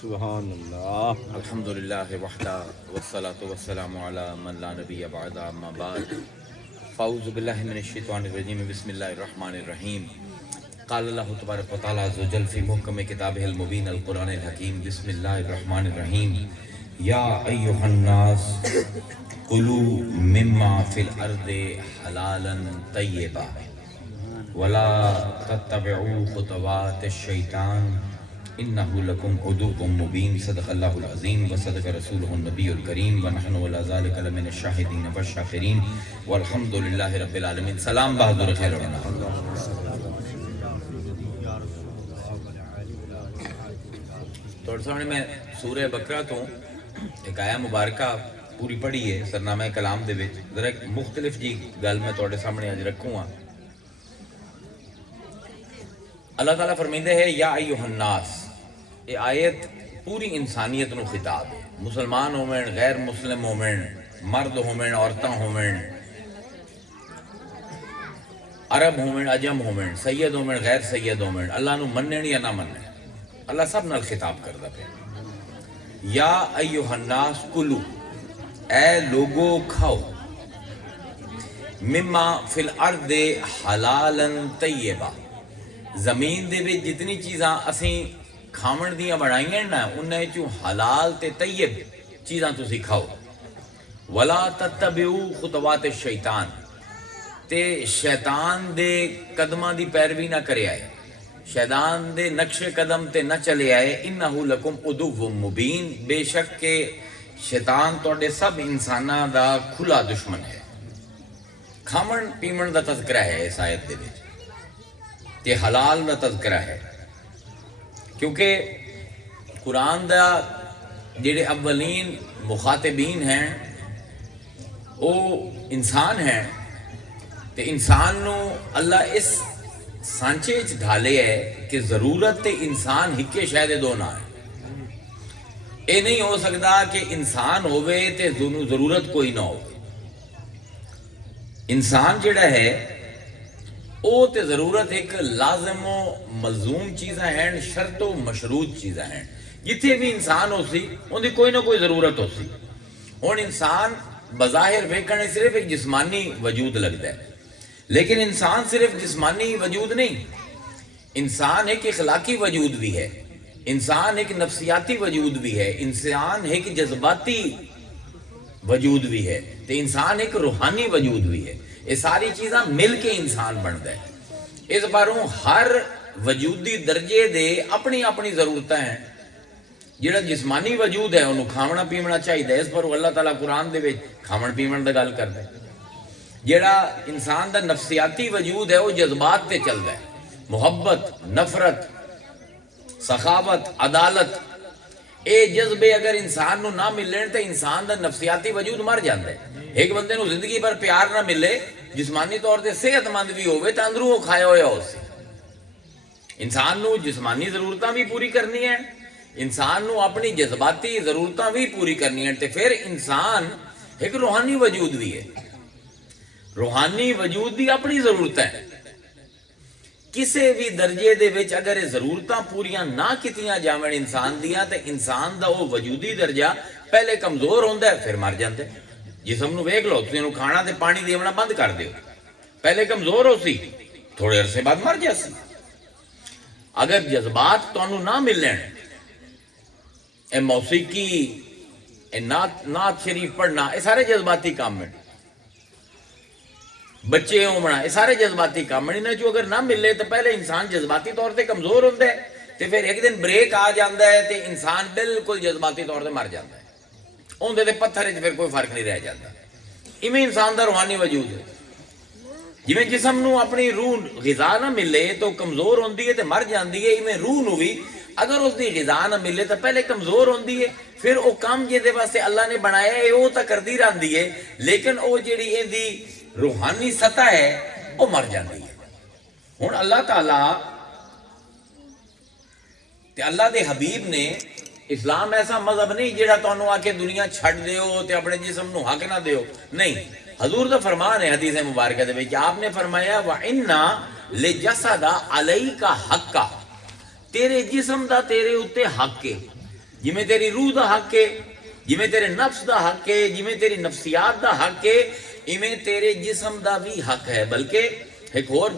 سبحان اللہ. الحمدللہ وحدہ والصلاة والسلام علی من لا نبی بعد اما بعد فاعوذ باللہ من الشیطان الرجیم بسم اللہ الرحمن الرحیم. قال اللہ تبارک و تعالی عز و جل فی محکم کتابہ المبین القرآن الحکیم. بسم اللہ الرحمن الرحیم. یا ایہا الناس کلوا مما فی الارض حلالا طیبا ولا تتبعوا خطوات الشیطان انہو لکم عدو مبین. صدق اللہ العظیم و صدق رسولہ النبی الکریم ونحن علی ذالک لمن الشاہدین والشاکرین والحمدللہ رب العالمین. سلام بہادر خیر ونا. تھوڑا سامنے میں سورہ بقرہ تو ایک آیا مبارکہ پوری پڑھی ہے سرنامہ کلام دے وچ. ذرا ایک مختلف جی گل میں تھوڑے سامنے اج رکھوں ہاں. اللہ تعالیٰ فرمیندے ہے یا ایہا الناس. یہ آیت پوری انسانیت نو خطاب ہے. مسلمان ہومن، غیر مسلم ہومن، مرد ہومن، عورتاں ہومن، عرب ہومن، عجم ہومن، سید ہومن، غیر سید ہومن، اللہ نو منن یا نہ منن، اللہ سب نال خطاب کردا پیا. یا ایہا الناس کلو، اے لوگو کھاؤ، مما فی الارض حلالا طیبا، زمین دے وچ جتنی چیزاں اسیں کھاون دیاں بنائیاں نا انہاں چوں حلال تے طیب چیزاں تسی کھاؤ. ولا تتبعوا خطوات الشیطان، تے شیطان دے قدماں دی پیروی نہ کرے آئے، شیطان دے نقش قدم تے نہ چلے آئے. انہو لکم عدو مبین، بے شک کہ شیطان تواڈے سب انساناں دا کھلا دشمن ہے. کھاون پیمن دا تذکرہ ہے اس آیت دے وچ تے حلال دا تذکرہ ہے، کیونکہ قرآن دا جڑے اولین مخاطبین ہیں وہ انسان ہیں. تے انسان نو اللہ اس سانچے وچ ڈھالے ہے کہ ضرورت تے انسان ہکے شے دے دو نہ ہے. اے نہیں ہو سکتا کہ انسان ہوئے تے ضرورت کوئی نہ ہو. انسان جڑا ہے او تے ضرورت ایک لازم و ملزوم چیزاں ہیں، شرط و مشروط چیزاں ہیں. جتھے بھی انسان ہو سی ان دی کوئی نہ کوئی ضرورت ہو سی. ہن انسان بظاہر ویکھنے صرف ایک جسمانی وجود لگتا ہے، لیکن انسان صرف جسمانی وجود نہیں، انسان ایک اخلاقی وجود بھی ہے، انسان ایک نفسیاتی وجود بھی ہے، انسان ایک جذباتی وجود بھی ہے، تے انسان ایک روحانی وجود بھی ہے. یہ ساری چیزاں مل کے انسان بنتا ہے. اس باروں ہر وجودی درجے دے اپنی اپنی ضرورتیں ہیں. جڑا جسمانی وجود ہے انہوں کھاونا پیونا چاہیے، اس پر اللہ تعالیٰ قرآن دے وچ کھاون پیون دا گل کردا ہے. جڑا انسان دا نفسیاتی وجود ہے وہ جذبات تے چلدا ہے، محبت، نفرت، سخاوت، عدالت. اے جذبے اگر انسان نو نہ ملن تے انسان دا نفسیاتی وجود مر جاندا ہے. ایک بندے نو زندگی بھر پیار نہ ملے، جسمانی طور تے صحت مند بھی ہوئے تے اندروں وہ کھایا ہویا ہو سی. انسان نو جسمانی ضرورتاں بھی پوری کرنی ہیں، انسان نو اپنی جذباتی ضرورتاں بھی پوری کرنی ہیں، تے پھر انسان ایک روحانی وجود بھی ہے. روحانی وجود دی اپنی ضرورتیں ہیں. کسے بھی درجے دے وچ اگر یہ ضرورتاں پوریاں نہ کیتیاں جاون انسان دیاں تے انسان دا وہ وجودی درجہ پہلے کمزور ہوندا ہے پھر مر جاندا ہے. جسم نو ویکھ لو، تسی نو کھانا تے پانی دیونا بند کر دیو، پہلے کمزور ہو سی، تھوڑے عرصے بعد مر جاسی. اگر جذبات تانوں نہ ملن، اے موسیقی، اے نعت شریف پڑھنا، اے سارے جذباتی کام ہیں. بچے ہونا، یہ سارے جذباتی کام ہیں. انہاں چوں اگر نہ ملے تو پہلے انسان جذباتی طور تے کمزور ہوندا ہے تے پھر ایک دن بریک آ جاندا ہے تے انسان بالکل جذباتی طور تے مر جاندا ہے. اندر تے پتھر وچ پھر کوئی فرق نہیں رہ جاتا. ایویں انسان دا روحانی وجود ہے. جویں جسم نو اپنی روح غذا نہ ملے تو کمزور ہوندی ہے تے مر جاندی ہے، ایویں روح نو بھی اگر اس دی غذا نہ ملے تو پہلے کمزور ہوندی ہے، پھر وہ کام جہدے واسطے اللہ نے بنایا ہے وہ تو کردی رہندی ہے، لیکن وہ جڑی ایندی روحانی سطح ہے وہ مر جاندی ہے. ہن اللہ تعالیٰ تے اللہ دے حبیب نے، اسلام ایسا مذہب نہیں جڑا تانوں آ کے دنیا چھڈ دیو تے اپنے جسم نو حق نہ دیو. نہیں، حضور دا فرمان ہے حدیث مبارکہ دے وچ، آپ نے فرمایا وَإِنَّا لِجَسَدَ عَلَيْكَ حَقَّ، تیرے جسم دا تیرے اتے حق ہے. ਜਿਵੇਂ ਤੇਰੀ ਰੂਹ ਦਾ ਹੱਕ ਹੈ, ਜਿਵੇਂ ਤੇਰੇ ਨਫਸ ਦਾ ਹੱਕ ਹੈ, ਜਿਵੇਂ ਤੇਰੀ ਨਫਸੀਆਤ ਦਾ ਹੱਕ ਹੈ, ਇਵੇਂ ਤੇਰੇ ਜਿਸਮ ਦਾ ਵੀ ਹੱਕ ਹੈ। ਬਲਕਿ ਇੱਕ ਹੋਰ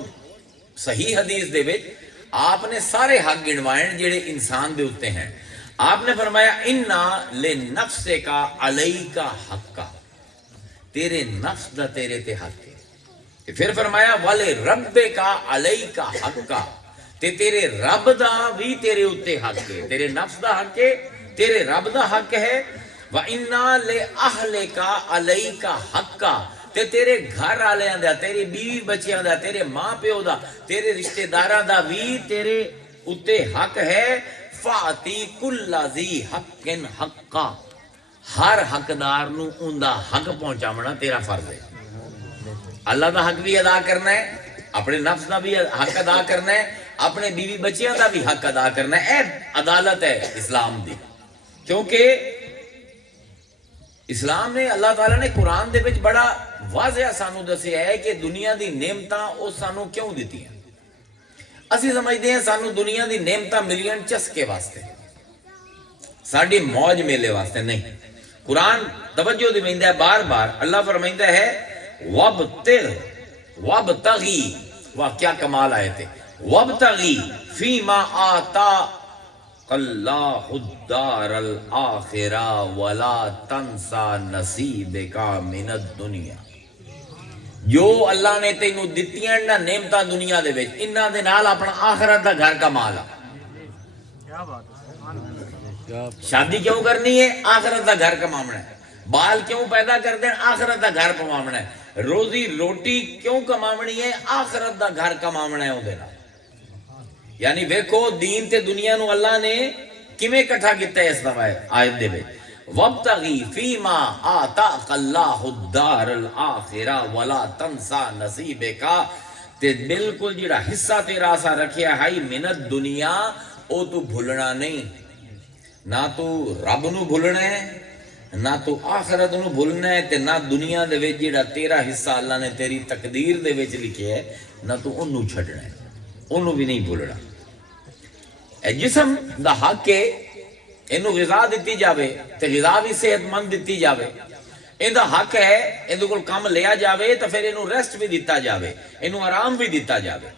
ਸਹੀ ਹਦੀਸ ਦੇ ਵਿੱਚ آپ نے سارے حق گنوائے جڑے انسان دے ہوتے ہیں. آپ نے فرمایا اِنَّا لِنَفْسِكَ عَلَيْكَ حَقًّا، تیرے نفس دا تیرے تے حق ہے. پھر فرمایا وَلِرَبِّكَ عَلَيْكَ حَقًّا، تے تیرے رب دا بھی تیرے اتے حق ہے. تیرے نفس دا حق ہے، تیرے رب دا حق ہے. وَإِنَّا لِأَهْلِكَ عَلَيْكَ حَقًّا، تے تیرے گھر والےاں دا، تیرے بیوی بچیاں دا، تیرے ماں پیو دا، تیرے رشتہ داراں دا بھی تیرے اتے حق ہے. فَأْتِي كُلَّ ذِي حَقٍّ حَقًّا، ہر حقدار نو اوندا حق پہنچاونا تیرا فرض ہے. اللہ دا حق بھی ادا کرنا ہے، اپنے نفس دا بھی حق ادا کرنا ہے، اپنے بیوی بچیاں دا بھی حق ادا کرنا ہے. اے عدالت ہے اسلام دی. کیونکہ اسلام نے، اللہ تعالیٰ نے قرآن دے وچ بڑا واضح سانو دسیا ہے کہ دنیا دی نعمتاں او سانو کیوں دیتی ہیں. اسی سمجھتے ہیں سانو دنیا دی نعمتاں ملین چسکے واسطے، ساڈی موج میلے واسطے نہیں. قرآن توجہ دیویندا ہے بار بار. اللہ فرمائندا ہے وابتغی، واہ کیا کمال آئے تھے، وابتغی فیما آتا اللہ الدار الاخرہ ولا تنسا نصیبک من الدنیا. جو اللہ نے تینوں دتیاں نہ نعمتاں دنیا دے وچ، انہاں دے نال اپنا آخرت دا گھر کما لا. شادی کیوں کرنی ہے؟ آخرت دا گھر کماونا ہے. بال کیوں پیدا کرتے ہیں؟ آخرت دا گھر کماونا ہے. روزی روٹی کیوں کماونی ہے؟ آخرت دا گھر کماونا ہے اودے نال. یعنی ویکھو دین تے دنیا نو اللہ نے کیویں اکٹھا کیتا ہے اس دفعہ آیت دے وچ. وابتغی فیما آتاک اللہ الدار الاخرہ ولا تنسا نصیبک، تے بالکل جڑا حصہ تیرا سا رکھیا ہے من الدنیا، او تو بھولنا نہیں. نہ تو رب نو بھولنا ہے، نہ تو آخرت نو بھولنا ہے، تے نہ دنیا دے وچ جڑا تیرا حصہ اللہ نے تیری تقدیر دے وچ لکھیا ہے نہ تو اونوں چھڈنا ہے، اونوں بھی نہیں بھولنا. اے جسم دا حق ہے اینو غذا دیتی جاوے تے غذا بھی صحت مند دیتی جاوے. ایندا حق ہے ایندے کول کم لیا جاوے تو پھر اینو ریسٹ بھی دیتا جاوے، اینو آرام بھی دیتا جاوے.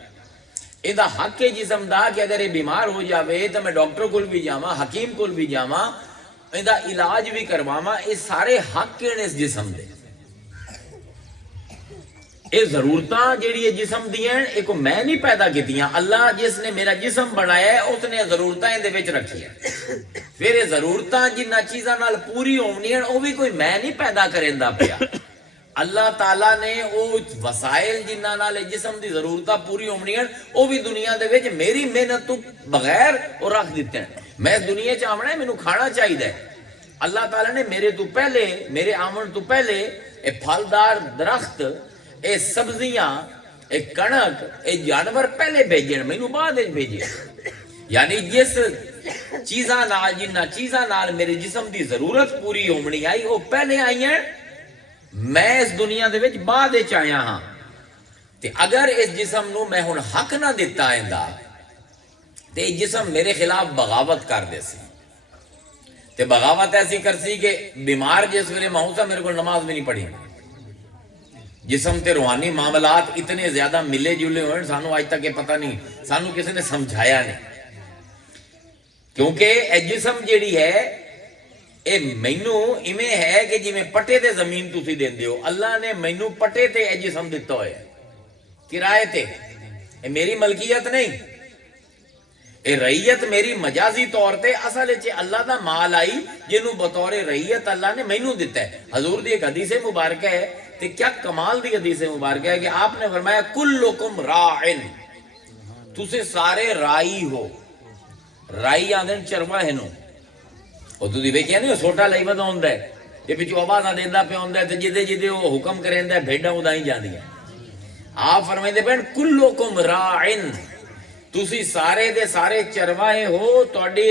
ایندا حق ہے جسم دا کہ اگر یہ بیمار ہو جاوے تو میں ڈاکٹر کول بھی جاواں، حکیم کول بھی جاواں، ایندا علاج بھی کرواواں. یہ سارے حق ہیں اس جسم دے. یہ ضرورتاں جیڑی جسم دیاں یہ کو میں نہیں پیدا کیتیاں، اللہ جس نے میرا جسم بنایا ہے اس نے ضرورتاں اندے وچ رکھی ہیں. پھر یہ ضرورتاں جنہ چیزاں نال پوری ہونی ہیں وہ بھی کوئی میں نہیں پیدا کریندا پیا. اللہ تعالیٰ نے وہ وسائل جنہ نال جسم دی ضرورتاں پوری ہونی ہیں وہ بھی دنیا دے وچ میری محنت تو بغیر وہ رکھ دیتے ہیں. میں اس دنیا چ آونا ہے، مینوں کھانا چاہیے. اللہ تعالیٰ نے میرے تو پہلے، میرے آمن تو پہلے اے پھلدار درخت، اے سبزیاں، اے کنک، اے جانور پہلے بھیجے، مینوں بعد وچ بھیجے. یعنی جس چیزاں نال، جنہ چیزاں نال میرے جسم دی ضرورت پوری ہونی آئی وہ پہلے آئی ہیں، میں اس دنیا دے وچ بعد وچ آیا ہاں. تے اگر اس جسم نو میں ہن حق نہ دیتا ایندا تے جسم میرے خلاف بغاوت کر دے سی. تے بغاوت ایسی کر سی کہ بیمار جس ویلے میں ہوں سا میرے کو نماز بھی نہیں پڑھی. جسم تے روحانی معاملات اتنے زیادہ ملے جلے ہوئے سانو آج تک یہ پتہ نہیں، سانو کسی نے سمجھایا نہیں. کیونکہ اے جسم جیڑی ہے اے مینوں ایویں ہے کہ جی میں پٹے تے زمین تسی دیندے ہو. اللہ نے مینوں پٹے تے اے جسم دتا ہوئے کرائے تے. اے میری ملکیت نہیں، اے رعیت میری مجازی طور تے اصل وچ اللہ دا مال آئی جنوں بطور رعیت اللہ نے مینوں دتا ہے. حضور دی ایک حدیث مبارکہ ہے، تے کیا کمال دی حدیث مبارکہ ہے کہ آپ نے فرمایا کلکم راعن، تسے سارے رائی ہو. رائی آندن چرواہے نو، او تسی ویکھیا نہیں سوٹا لئی ودا ہوندا ہے تے پچھو آواز دیندا پیا ہوندا ہے تے جدے جدے وہ حکم کریندا ہے بھیڈاں اودائی جاندیاں. آپ فرمائندے پین کلکم راعن، تسی سارے دے سارے چرواہے ہو. تہاڈی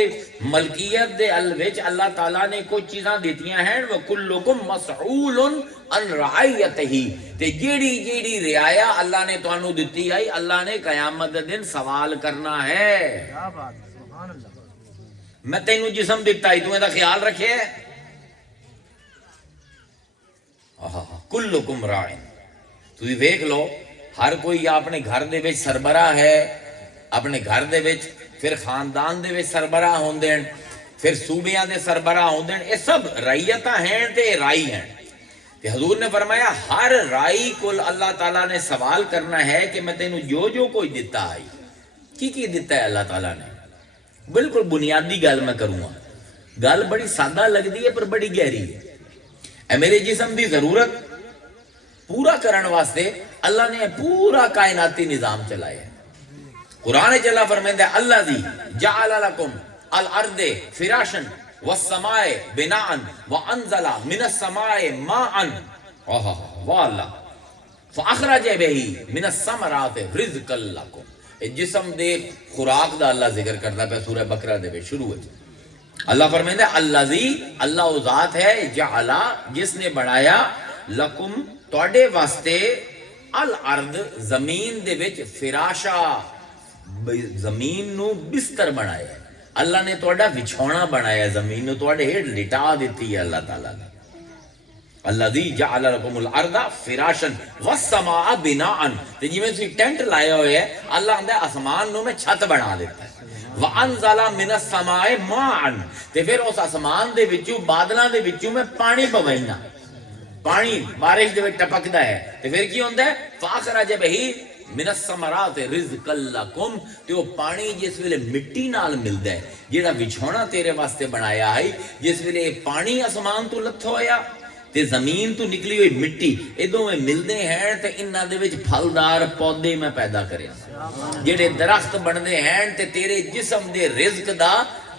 ملکیت دے وچ اللہ تعالیٰ نے کچھ چیزاں دیتیاں ہیں. وکلکم مسئول ان رعیتہ، تے جیڑی جیڑی رعایا اللہ نے تانوں دتی آئی اللہ نے قیامت دے دن سوال کرنا ہے. میں تینوں جسم دیتا ہی تو خیال رکھے ہے. کلکم راعن. تسی ویکھ لو ہر کوئی اپنے گھر دے وچ سربراہ ہے, اپنے گھر دے وچ, پھر خاندان دے وچ سربراہ ہوندے ہیں, پھر صوبیاں دے سربراہ ہوندے ہیں. یہ سب رعیتاں ہیں تے رائی ہیں. تے حضور نے فرمایا ہر رائی کو اللہ تعالیٰ نے سوال کرنا ہے کہ میں تینوں جو جو کوئی دیتا ہے کی دیتا ہے اللہ تعالیٰ نے. بالکل بنیادی گل میں کروں گا, گل بڑی سادہ لگتی ہے پر بڑی گہری ہے. اے میرے جسم دی ضرورت پورا کرن واسطے اللہ نے پورا کائناتی نظام چلایا ہے. قرآن چلا فرمائندا ہے اللہ دی جعل لکم الارض فراشن والسماء بناء وانزل من السماء ماء والله فاخرج به من الثمرات رزقا لكم. جسم دے خوراک دا اللہ ذکر کرتا پہ سورہ بقرہ دے شروع ہے. اللہ فرمائندا ہے الذی, اللہ وہ ذات ہے, جعلا جس نے بنایا, لکم تواڈے واسطے, الارض زمین دے وچ, فراشا زمین نو بستر بنایا ہے. اللہ نے تواڈا بچھونا بنایا, زمین نو تواڈے ہیٹھ لٹا دیتی ہے اللہ تعالیٰ نے. الذی جعل لکم الارض فراشا والسماء بناء. تے جویں تسی ٹینٹ لائے ہوئے ہے, اللہ آندا ہے آسمان نو میں چھت بنا دیتا ہے. وانزل من السماء ماء, تے پھر اس آسمان دے وچوں, بادلاں دے وچوں میں پانی پوینا, پانی بارش دے وچ ٹپکدا ہے. تے پھر کی ہوندا ہے فاخرج به من الثمرات رزقا لکم. تے وہ پانی جس ویلے مٹی نال ملدا ہے, جیڑا بچھونا تیرے واسطے بنایا ہے, جس ویلے پانی آسمان تو لتھا ہویا تے زمین تو نکلی ہوئی مٹی, اے دوویں ملدے ہیں تے انہاں دے وچ پھلدار پودے میں پیدا کرے, جڑے درخت بنتے ہیں تے تیرے جسم دے رزق دا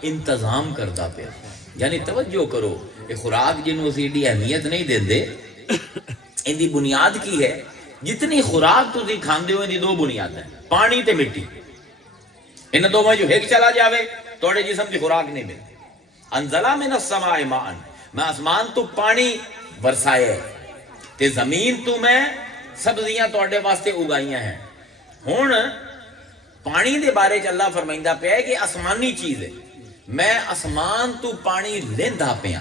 انتظام کرتا پیا. یعنی توجہ کرو, یہ خوراک جنوں اسی ایڈی اہمیت نہیں دیندے, ان دی بنیاد کی ہے؟ جتنی خوراک تسی کھاندے ہو ان دی دو بنیاد ہیں, پانی تے مٹی. ان دو میں جو ایک چلا جاوے توڑے جسم کی خوراک نہیں ملتی. انزل من السماء ماء, میں آسمان تو پانی برسایا ہے, تے زمین تو میں سبزیاں توڑے واسطے اگائیاں ہیں. ہون پانی دے بارے چ اللہ فرمائندہ پیا ہے کہ آسمانی چیز ہے, میں آسمان تو پانی لیندا پیا,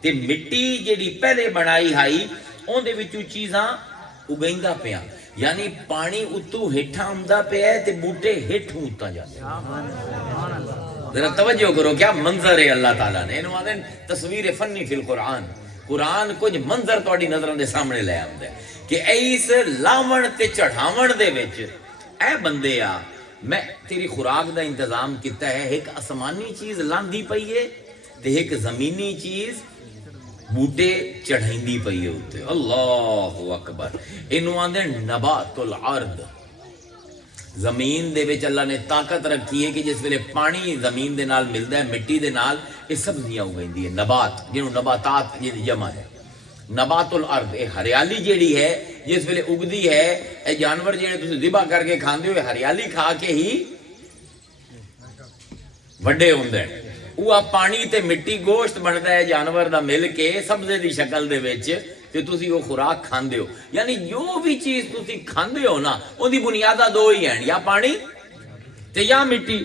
تے مٹی جیڑی پہلے بنائی ہائی اون دے وچوں چیزاں اگائندا پیا. یعنی پانی اتو ہیٹھا ہوندا پیا تے بوٹے ہیٹھوں اتا جاندے. ذرا توجہ کرو, کیا منظر ہے اللہ تعالیٰ نے. انہوں آدھیں تصویر فنی فی القرآن, قرآن کچھ منظر تواڈی نظروں دے سامنے لے آندا ہے کہ ایس لاون تے چڑھاون دے وچ اے بندے آ, میں تیری خوراک دا انتظام کیتا ہے. ایک آسمانی چیز لاندی پئی ہے تے ایک زمینی چیز بوٹے چڑھائندی پئی ہے اوتے. اللہ اکبر. انہوں آندے نبات الارض, زمین دے وچ اللہ نے طاقت رکھی ہے کہ جس ویلے پانی زمین دے نال ملدا ہے, مٹی دے نال, یہ سبزیاں اگائندی ہے. نبات جنوں نباتات یہ جمع ہے, نبات الارض, اے ہریالی جیڑی ہے جس ویلے اگدی ہے, اے جانور جیڑے تسی ذبح کر کے کھاندے ہو ہریالی کھا کے ہی وڈے ہوندے ہیں. وہ پانی تے مٹی گوشت بنتا ہے جانور دا مل کے سبزے دی شکل دے وچ, تے تسی وہ خوراک کھاندے ہو. یعنی جو بھی چیز تسی کھاندے ہو نا, اون دی بنیاداں دو ہی ہیں, یا پانی تے یا مٹی.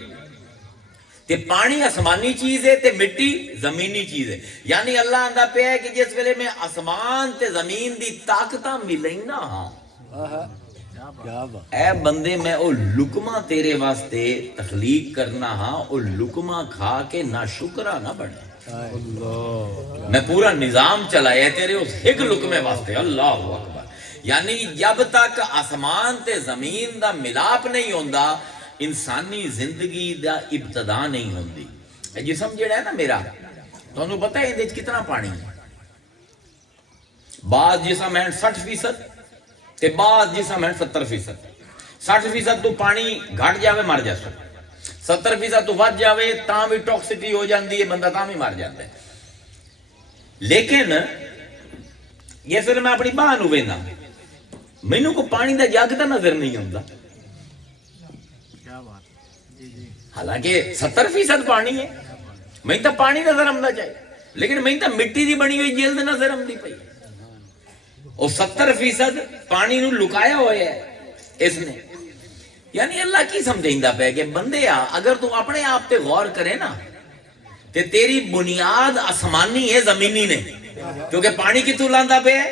تے پانی آسمانی چیز ہے تے مٹی زمینی چیز ہے. یعنی اللہ آندا پیا ہے کہ جس ویلے میں آسمان تے زمین دی طاقتاں ملینا ہاں, اے بندے میں او لقمہ تیرے واسطے تخلیق کرنا ہاں, او لقمہ کھا کے ناشکرا نہ بنے. میں پورا نظام چلایا تیرے اس ایک لقمے واسطے. اللہ اکبر. یعنی جب تک آسمان تے زمین دا ملاپ نہیں ہوندا, انسانی زندگی دا ابتدا نہیں ہوندی. جسم جڑا ہے نا میرا, تانوں پتہ ہے اندے کتنا پانی ہے. بعض جسم ہیں 60% تے بعض جسم ہیں 70%. 60% تو پانی گھٹ جاوے مر جاسو, 70% تو ود جاوے تاں بھی ٹاکسٹی ہو جاندی ہے, بندہ تاں بھی مر جاتا ہے. لیکن یہ پھر میں اپنی باہ نو وینا, مینوں کو پانی دا جگ تے نظر نہیں آندا, حالانکہ 70% پانی ہے. میں تو پانی نظر آمدا چاہیے, لیکن میں تو مٹی دی بنی ہوئی جلد نظر آمدی پئی. اور 70% پانی نو لکایا ہوا ہے اس نے. یعنی اللہ کی سمجھیندا پیا کہ بندے اگر تو اپنے آپ تے غور کرے نا, تے تیری بنیاد آسمانی ہے زمینی نے، کیونکہ پانی کتوں لاندا پہ ہے؟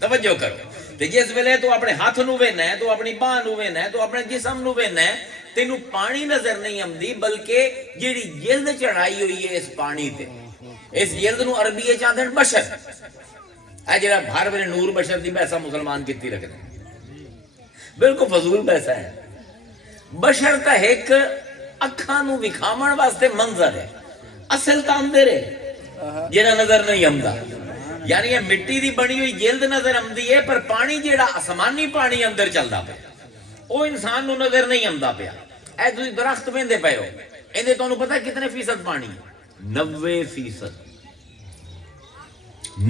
توجہ کرو، تے جس ویلے تو اپنے ہاتھ نو وینا ہے، تو اپنی باہ نو وینا ہے، تو اپنے جسم نو وینا ہے، تینوں پانی نظر نہیں آمدی، بلکہ جیڑی جلد چڑھائی ہوئی ہے اس پانی تے، اس جلد نو عربی چاہتے ہیں بشر، اے جڑا ہر ویلے نور بشر دی بحثا مسلمان کیتی رکھتے ہیں، بالکل فضول بحثا ہے۔ بشر تا ایک اکھاں نو وکھاون واسطے منظر ہے، اصل تا اندر ہے جڑا نظر نہیں آمدا، یعنی یہ مٹی دی بنی ہوئی جلد نظر آمدی ہے، پر پانی جڑا آسمانی پانی اندر چلدا پیا وہ انسان نو نظر نہیں آمدا پیا۔ اے تسی درخت ویندے پئے ہو، ایندے تانوں پتہ کتنے فیصد پانی ہے؟ 90%،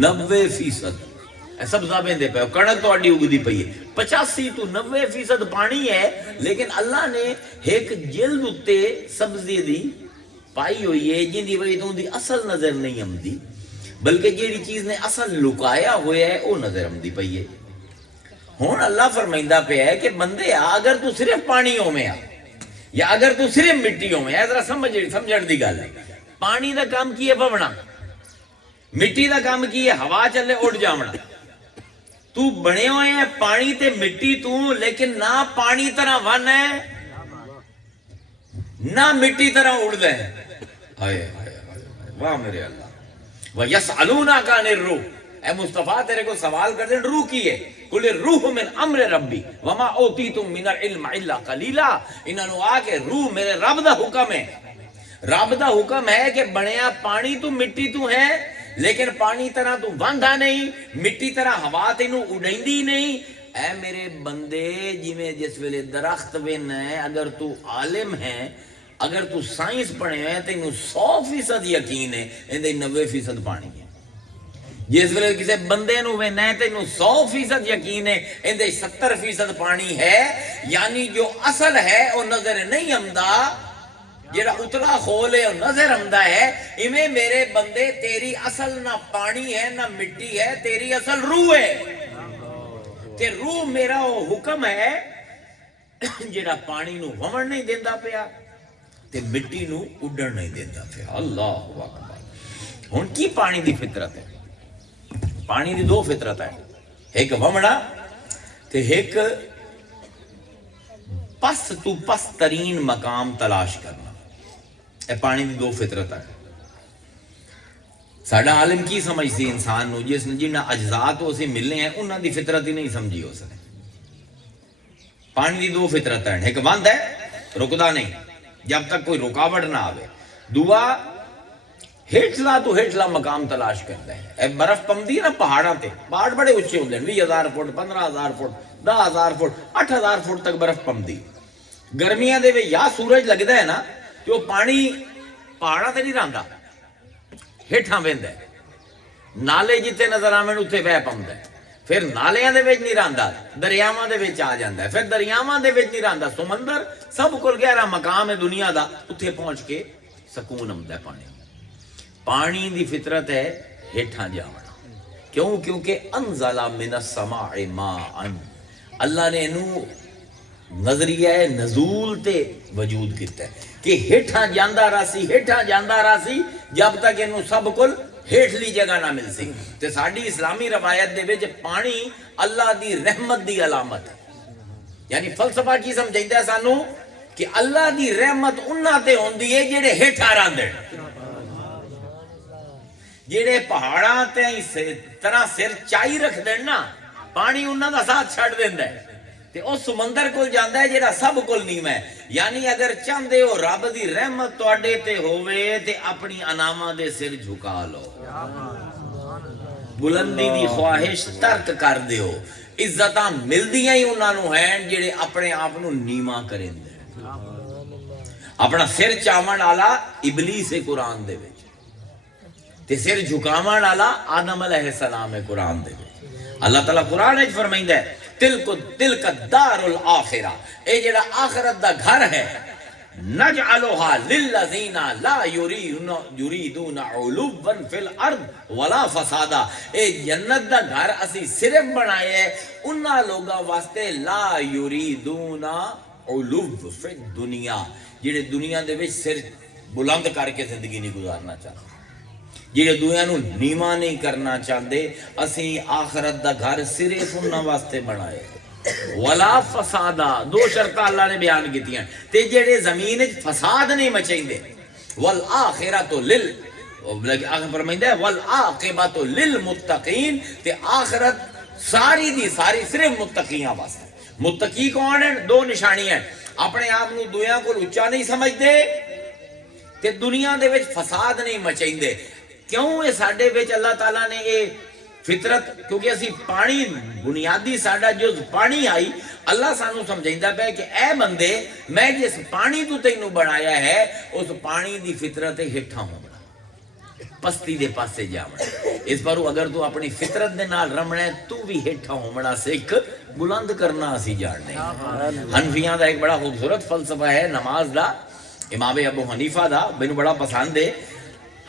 90%۔ اے سبزہ ویندے پئے ہو، کڑک تہاڈی اگدی پئی ہے، 85 تو 90% پانی ہے، لیکن اللہ نے ایک جلد اتے سبزی دی پائی ہوئی ہے جن دی وجہ تو دی اصل نظر نہیں آمدی، بلکہ جیڑی چیز نے اصل لکایا ہوا ہے وہ نظر آمدی پئی ہے۔ ہون اللہ فرمائندہ پہ ہے کہ بندے اگر تو صرف پانی ہوویں یا اگر تو صرف مٹی ہوویں، ذرا سمجھن دی گل ہے، پانی دا کام کی ہے بونا، مٹی دا کام کی ہے ہوا چلے اڑ جاونا، تو بنے ہوئے ہیں پانی تے مٹی تو، لیکن نہ پانی طرح ون ہے نہ مٹی طرح اڑ دے، ہائے ہائے واہ میرے اللہ۔ وَيَسْأَلُونَكَ عَنِ الرُّوحِ، اے مصطفیٰ تیرے کو سوال کر دیں روح کی ہے، قُلِ الرُّوحُ مِنْ أَمْرِ رَبِّي وَمَا أُوتِيتُم مِنَ الْعِلْمِ إِلَّا قَلِيلًا، انہوں نے آ کہ روح میرے رب دا حکم ہے، رب دا حکم ہے کہ بنیا پانی تو مٹی تو ہے، لیکن پانی طرح تو واندا نہیں، مٹی طرح ہوا تینوں اڑیندی نہیں۔ اے میرے بندے جی میں جس ویلے درخت وین ہے، اگر تو عالم ہے، اگر تو سائنس پڑھے ہیں، تینوں 100% یقین ہے اندے 90% پانی ہے۔ جس ویلے کسی بندے نو وینا ہے تینوں 100% یقین ہے اندے 70% پانی ہے، یعنی جو اصل ہے وہ نظر نہیں آمدا، جڑا اتلا خول ہے وہ نظر آمدا ہے۔ ایویں میرے بندے تیری اصل نہ پانی ہے نہ مٹی ہے، تیری اصل روح ہے، کہ روح میرا وہ حکم ہے جڑا پانی نو ومن نہیں دیندا پیا تے مٹی نو اڈن نہیں دیندا پیا۔ اللہ اکبر۔ ہن کی پانی دی فطرت ہے؟ پانی دی دو فطرت ہے، ایک ومنا تے ایک پس تو پس ترین مقام تلاش کرنا، اے پانی دی دو فطرت ہے۔ ساڈا عالم کی سمجھ سی انسان نو جس نے جنہ اجزاء تو اسی ملنے ہیں انہاں دی فطرت ہی نہیں سمجھی ہو سکے۔ پانی دی دو فطرت ہے، ایک بند ہے رکدا نہیں جب تک کوئی رکاوٹ نہ آوے، دعا ہیٹلا تو ہیٹلا مقام تلاش کرتا ہے۔ اے برف پمدی نا پہاڑاں تے، پہاڑ بڑے اچھے ہوندے ہیں، 20,000 فٹ 15,000 فٹ 10,000 فٹ 8,000 فٹ تک برف پمدی، گرمیاں دے وچ یا سورج لگدا ہے نا کہ وہ پانی پہاڑاں تے نہیں رہندا، ہیٹھاں ویندا ہے، نالے جتے نظر آویں اوتھے وہ پمدا ہے، پھر نالیاں دے وچ نہیں رہندا، دریاواں دے وچ آ جاندا ہے، پھر دریاواں دے وچ نہیں رہندا، سمندر سب کول گہرا مقام ہے دنیا دا، اوتھے پہنچ کے سکون آمدا ہے پانی۔ پانی دی فطرت ہے ہیٹھاں جاونا، کیوں؟ کیونکہ انزل من السماء ماء، اللہ نے انہوں نظریہ نزول تے وجود کیتا ہے کہ ہیٹھاں جاندا راسی، ہیٹھاں جاندا راسی جب تک انہوں سب کل ہیٹھلی جگہ نہ مل سی۔ تے ساڈی اسلامی روایت دے وچ پانی اللہ دی رحمت دی علامت ہے، یعنی فلسفہ کی سمجھائندا ہے سانو کہ اللہ دی رحمت انہاں تے ہوندی ہے جڑے ہیٹھاں رہندے، جڑے پہاڑاں تے طرح سر چائی رکھ دین نا، پانی انہاں دا ساتھ چھڑ دیندا ہے تے او سمندر کول جاندا ہے جڑا سب کول نیواں ہے۔ یعنی اگر چاہندے ہو رب دی رحمت تواڈے تے ہووے تے اپنی اناماں دے سر جھکا لو، بلندی دی خواہش ترک کر دیو، عزتاں ملدیاں ہی انہاں نو ہیں جڑے اپنے آپ نو نیواں کریندے، اپنا سر چاون والا ابلیس ہے قرآن دے وچ، تے سر جھکاون والا آدم علیہ السلام ہے قرآن دے وچ۔ اللہ تعالیٰ قرآن وچ فرمائندا ہے تلک الدار الاخرہ، اے جڑا آخرت دا گھر ہے، نجعلها للذین لا یریدون علوا فی الارض ولا فسادا، اے جنت دا گھر اسی صرف بنائے ہے انہاں لوگاں واسطے لا یریدون علو فی الدنیا، جڑے دنیا دے وچ سر بلند کر کے زندگی نہیں گزارنا چاہتے، جہے دویاں نو نیواں نہیں کرنا چاہتے. اسی آخرت دا گھر صرف انہاں واسطے بنائے. ولا فسادا، دو شرطاں اللہ نے بیان کیتیاں. تے جڑے زمین وچ فساد نہیں مچائندے، والآخرۃ لل، آخر فرمائندا ہے والعاقبۃ للمتقین، تے آخرت ساری دی ساری صرف متقیاں واسطے. متقی کون ہیں؟ دو نشانیاں ہیں. اپنے آپ نو دویاں کو اونچا نہیں سمجھدے تے دنیا دے وچ فساد نہیں مچائندے. کیوں؟ یہ ساڈے وچ اللہ تعالیٰ نے یہ فطرت، کیونکہ اسی پانی بنیادی ساڈا جز پانی آئی، اللہ سانو سمجھائندا پیا کہ اے بندے میں جس پانی تو تینوں بنایا ہے اس پانی دی فطرت ہٹھا ہونا، پستی دے پاسے جاونا. اس پر اگر تو اپنی فطرت دے نال رمنا ہے تو بھی ہٹھا ہونا سکھ، بلند کرنا اسی جاننے. حنفیاں دا ایک بڑا خوبصورت فلسفہ ہے نماز دا، امام ابو حنیفہ دا، مینوں بڑا پسند ہے.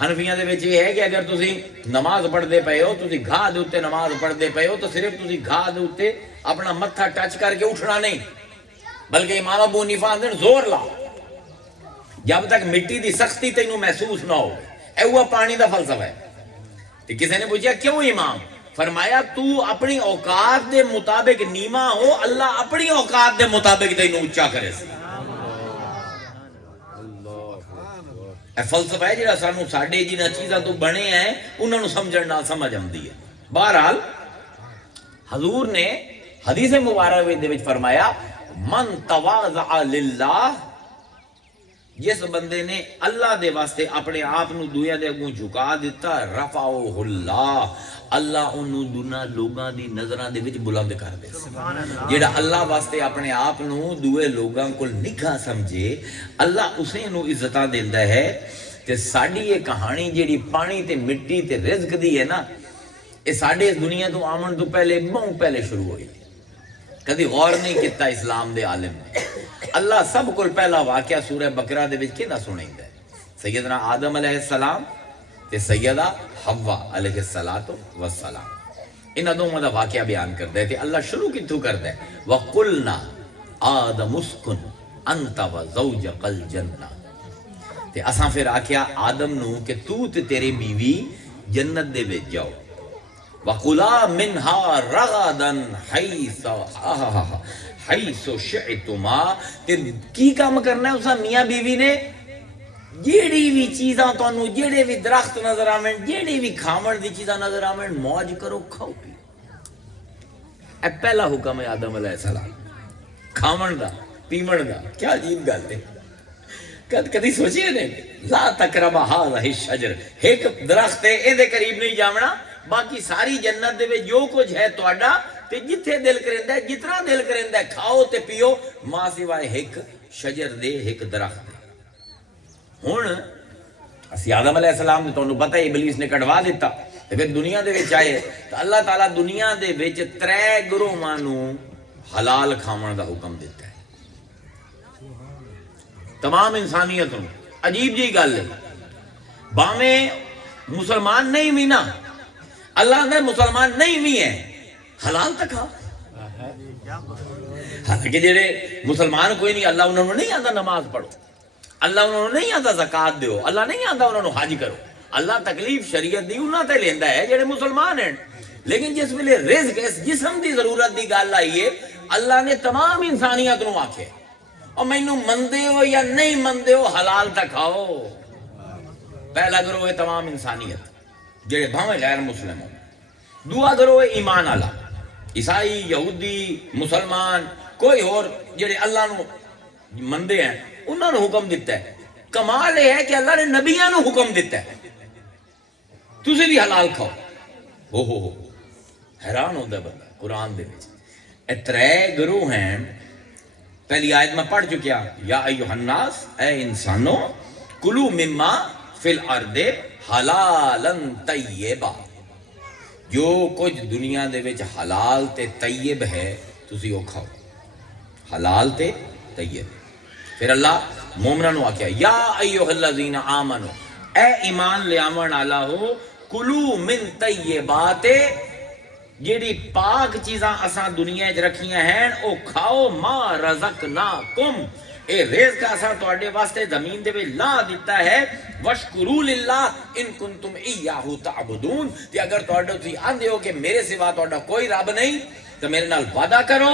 حنفیاں دے وچ یہ ہے کہ اگر تسی نماز پڑھدے پئے ہو، تسی گھاہ دے اوتے نماز پڑھدے پئے ہو، تو صرف تسی گھاہ دے اوتے اپنا متھا ٹچ کر کے اٹھنا نہیں، بلکہ امام ابو حنیفہ آندے زور لا جب تک مٹی دی سختی تینوں محسوس نہ ہو. اے ہوا پانی دا فلسفہ ہے. تو کسی نے پوچھا کیوں امام؟ فرمایا تو اپنی اوقات دے مطابق نیواں ہو، اللہ اپنی اوقات دے مطابق تینوں اونچا کرے سی. اے فلسفہ ہے جڑا سانو ساڈے جنہاں چیزاں تو بنے ہیں انہاں نو سمجھن نال سمجھ آندی ہے. بہرحال حضور نے حدیث مبارک دے وچ فرمایا من تواضع للہ، جس بندے نے اللہ دے واسطے اپنے آپ نو دویا دے اگوں جھکا دیتا، رفعہ اللہ، اللہ انہوں دنیا لوگاں دی نظراں دے وچ بلند کر دے. جیڑا اللہ واسطے اپنے آپ نو دوے لوگاں کول نگاہ سمجھے، اللہ اسے نو عزتاں دیندا ہے. تے ساڈی یہ کہانی جیڑی پانی تے مٹی تے رزق دی ہے نا، یہ ساڈے اس دنیا تو آمن تو پہلے بہت پہلے شروع ہوئی. کدی غور نہیں کیتا اسلام دے عالم نے. اللہ سب کو پہلا واقعہ سورہ بقرہ دے وچ کیدا سنائندا ہے؟ سیدنا آدم علیہ السلام تے سیدہ حوا علیہ السلام، انہاں دونوں دا واقعہ بیان کردا ہے. تے اللہ شروع کتھوں کردا ہے؟ وَقُلْنَا آدم اسکن انت وزوجک الجنہ. تے اساں پھر آکھیا آدم نو کہ تو تے تیری بیوی جنت دے وچ جاؤ. وَقُلَا مِنْهَا رَغَدًا حَيْثُ شِئْتُمَا. تے کی کام کرنا ہے اساں میاں بیوی نے؟ جیڑی بھی چیزاں تانوں، جیڑے بھی درخت نظر آویں، جیڑی بھی کھاون دی چیزاں نظر آویں، موج کرو، کھاؤ پی. اے پہلا حکم ہے آدم علیہ السلام، کھاون دا پیمن دا. کیا عجیب گل ہے، کدی سوچے نے؟ لا تقربا ھذا الشجر، ایک درخت ہے ایں دے قریب نہیں جاونا، باقی ساری جنت دے وچ جو کچھ ہے تہاڈا، تے جتھے دل کریندا ہے، جتنا دل کریندا ہے کھاؤ تے پیو، ماں سوائے ایک شجر دے، ایک درخت دے. ہن اسی آدم علیہ السلام نے تانوں پتہ ہے ابلیس نے کڈوا دیتا تے پھر دنیا دے وچ آئے. تے اللہ تعالیٰ دنیا دے وچ 3 گروہاں نو حلال کھاون دا حکم دیتا ہے تمام انسانیت نو. عجیب جی گل ہے، باویں مسلمان نہیں بھی نا، اللہ نے مسلمان نہیں بھی ہیں، حلال تک کھا. حالانکہ جڑے مسلمان کوئی نہیں، اللہ انہوں نے نہیں آتا نماز پڑھو، اللہ انہوں نے نہیں آتا زکات دیو، اللہ نہیں آتا انہوں نے حج کرو. اللہ تکلیف شریعت دی انہاں تے لیندا ہے جڑے مسلمان ہیں. لیکن جس ویلے رزق اس جسم دی ضرورت دی گل آئی ہے، اللہ نے تمام انسانیت نو آکھے اور مینوں مندے ہو یا نہیں مندے ہو حلال تک کھاؤ. پہلا گروہ ہے تمام انسانیت جڑے بھاویں غیر مسلم ہو. دوسرا گروہ ہے ایمان والا، عیسائی، یہودی، مسلمان، کوئی اور جڑے اللہ نو مندے ہیں، انہوں نے حکم دیتا ہے. کمال یہ ہے کہ اللہ نے نبیاں نو حکم دیتا ہے تسی بھی حلال کھاؤ. ہو حیران ہوتا ہے بندہ قرآن دے وچ. اے 3 گروہ ہیں. پہلی آیت میں پڑھ چکیا، یا ایھا الناس، اے انسانوں، کلوا مما فی الارض حلالا طیبا، جو کچھ دنیا دے وچ حلال تے طیب ہے تسی وہ کھاؤ، حلال تے طیب. پھر اللہ مومناں نو آکھیا یا ایھا الذین آمنو، اے ایمان لے آون والا ہو، کلو من طیبات، جیڑی پاک چیزاں اساں دنیا وچ رکھیاں ہیں او کھاؤ، ما رزقناکم، اے رزق اساں تواڈے واسطے زمین دے وچ لا دیتا ہے وشکروا للہ ان کنتم ایاہ تعبدون تے اگر تواڈے تسی آندے ہو کہ میرے سوا تواڈا کوئی رب نہیں تو میرے نال وعدہ کرو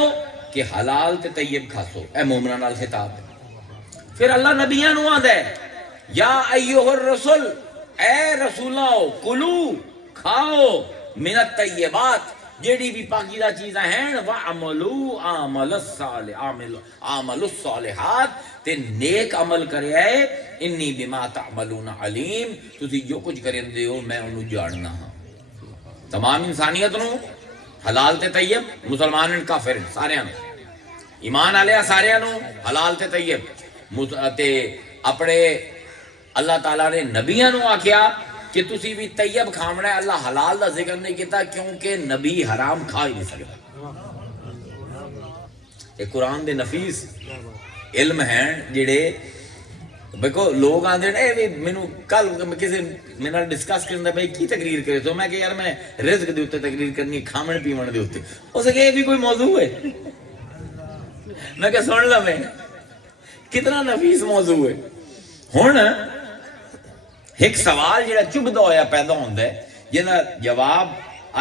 کہ حلال تے طیب کھاسو. اے مومناں نال خطاب ہے. پھر اللہ نبیاں نو آندا ہے یا ایھا الرسول اے رسولاؤ کلو کھاؤ من الطیبات جیڑی بھی پاکیزہ چیزاں ہیں وعملوا عمل الصالحات تے نیک عمل کرے ہے انی بما تعملون علیم تسی جو کچھ کریندے ہو میں انہوں جاننا ہاں. تمام انسانیت نو حلال تے طیب مسلمان کافر سارے ایمان والے سارے نو حلال تے طیب تے اپنے اللہ تعالیٰ نے نبیاں نو آکھیا کہ تسی بھی طیب کھامنا ہے. اللہ حلال دا ذکر نہیں کیتا کیونکہ نبی حرام کھا ہی نہیں سکتا. یہ قرآن دے نفیس علم ہیں جڑے دیکھو لوگ آندے نے اے مینوں کل کسی میرے نال ڈسکس کرندا بھائی کی تقریر کرے تو میں کہ یار میں رزق دے اوتے تقریر کرنی کھاون پیون دے اوتے اس کہ یہ بھی کوئی موضوع ہے. میں کہ سن لا میں کتنا نفیس موضوع ہے. ہن ایک سوال جڑا چبھدا ہویا پیدا ہوندا ہے جہاں جواب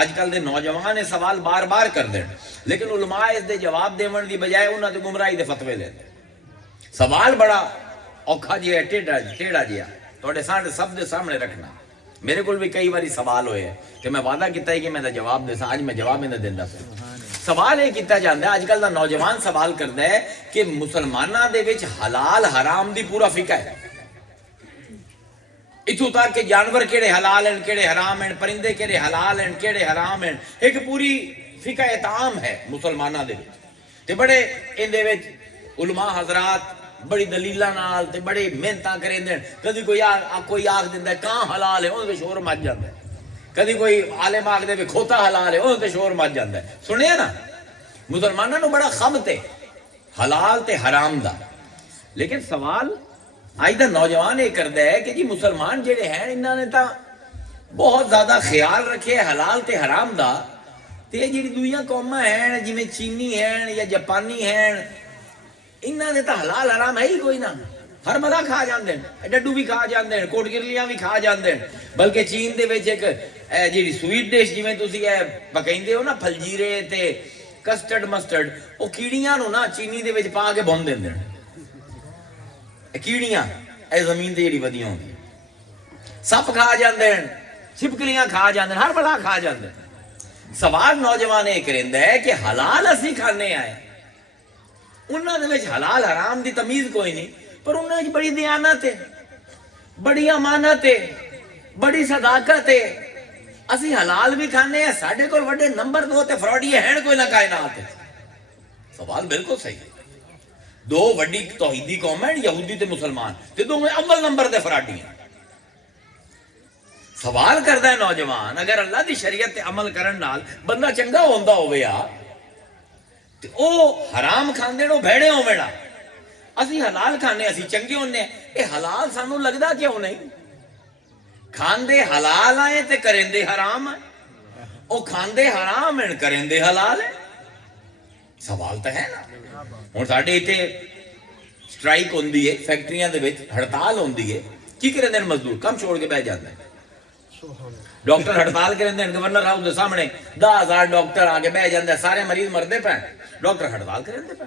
آج کل دے نوجوان یہ سوال بار بار کر دیں لیکن علماء اس دے جواب دیون دی بجائے انہاں تے گمراہی دے فتوے لیندے. سوال بڑا اوکھا جہا ہے ٹیڑھا جہا تواڈے سامنے سب دے سامنے رکھنا. میرے کول بھی کئی باری سوال ہوئے ہیں کہ میں وعدہ کیتا ہے کہ میں دا جواب دے اج میں جواب نہیں دیندا سا. سوال یہ کیتا جاندا ہے اج کل دا نوجوان سوال کردا ہے کہ مسلماناں دے وچ حلال حرام دی پورا فقہ ہے. اتھوں تک کہ جانور کیڑے حلال ہیں کیڑے حرام ہیں پرندے کیڑے حلال ہیں کیڑے حرام ہیں ایک پوری فقہ اتعام ہے مسلماناں دے وچ. تے بڑے ان دے وچ علماء حضرات بڑی دلیلاں نال تے بڑی محنتاں کریندے. کدی کوئی آکھ دیندا ہے کاں حلال ہے اون تے شور مچ جاندا ہے. کدی کوئی عالم آکھ دے کھوتا حلال ہے اون تے شور مچ جاندا ہے. سنیا نا مسلماناں نو بڑا خم تے حلال تے حرام دا. لیکن سوال آج دا نوجوان یہ کردا ہے کہ جی مسلمان جڑے ہیں انہاں نے تا بہت زیادہ خیال رکھے حلال تے حرام دا تے جڑی دوسریاں قوماں ہیں جویں چینی ہیں یا جاپانی ہیں انہاں نے تا حلال حرام ہے ہی کوئی نہ. ہر مزہ کھا جاندے ہیں ڈڈو بھی کھا جاندے ہیں کوٹ گرلیاں بھی کھا جاندے ہیں. بلکہ چین دے وچ ایک جڑی سویٹ ڈش جویں تسی پکیندے ہو نا پھلجیرے تے کسٹرڈ مسٹرڈ او کیڑیاں نو نا چینی دے وچ پا کے بھون دیندے ہیں. کیڑیاں اے زمین تے جڑی ودیاں ہوندی سپ کھا جاندے ہیں چھپکلیاں کھا جاندے ہیں ہر بلا کھا جاندے ہیں. سوال نوجوان یہ کریندا ہے کہ حلال اسی کھانے آئے انہاں دے وچ حلال حرام دی تمیز کوئی نہیں پر انہاں وچ بڑی دیانت ہے بڑی امانت ہے بڑی صداقت ہے. اسی حلال بھی کھانے ہیں ساڈے کول وڈے نمبر 2 تے فراڈی ہیں کوئی نہ کائنات ہے. سوال بالکل صحیح ہے. دو وڈی توحیدی قوم ہیں یہودی تے مسلمان تے دو میں اول نمبر دے فراڈی ہیں. سوال کردا ہے نوجوان اگر اللہ دی شریعت تے عمل کرن نال بندہ چنگا ہوندا ہوے تے او حرام کھاندے نو بھڑے ہوویں نا اسی حلال کھانے اسی چنگے ہونے اے حلال سانو لگدا کیوں نہیں. کھاندے حلال آئے تے کریندے حرام آئے او کھاندے حرام ہیں کریندے حلال ہیں. سوال تو ہے نا. ہوں ساڈے اتنے سٹرائک ہوندی ہے فیکٹریاں دے وچ ہڑتال ہوندی ہے کی کریں دین مزدور کم چھوڑ کے بہ جاندے ہیں. ڈاکٹر ہڑتال کریں دین گورنر ہاؤس دے سامنے 10,000 ڈاکٹر آ کے بہ جاندے سارے مریض مردے پے ڈاکٹر ہڑتال کریں دے پے.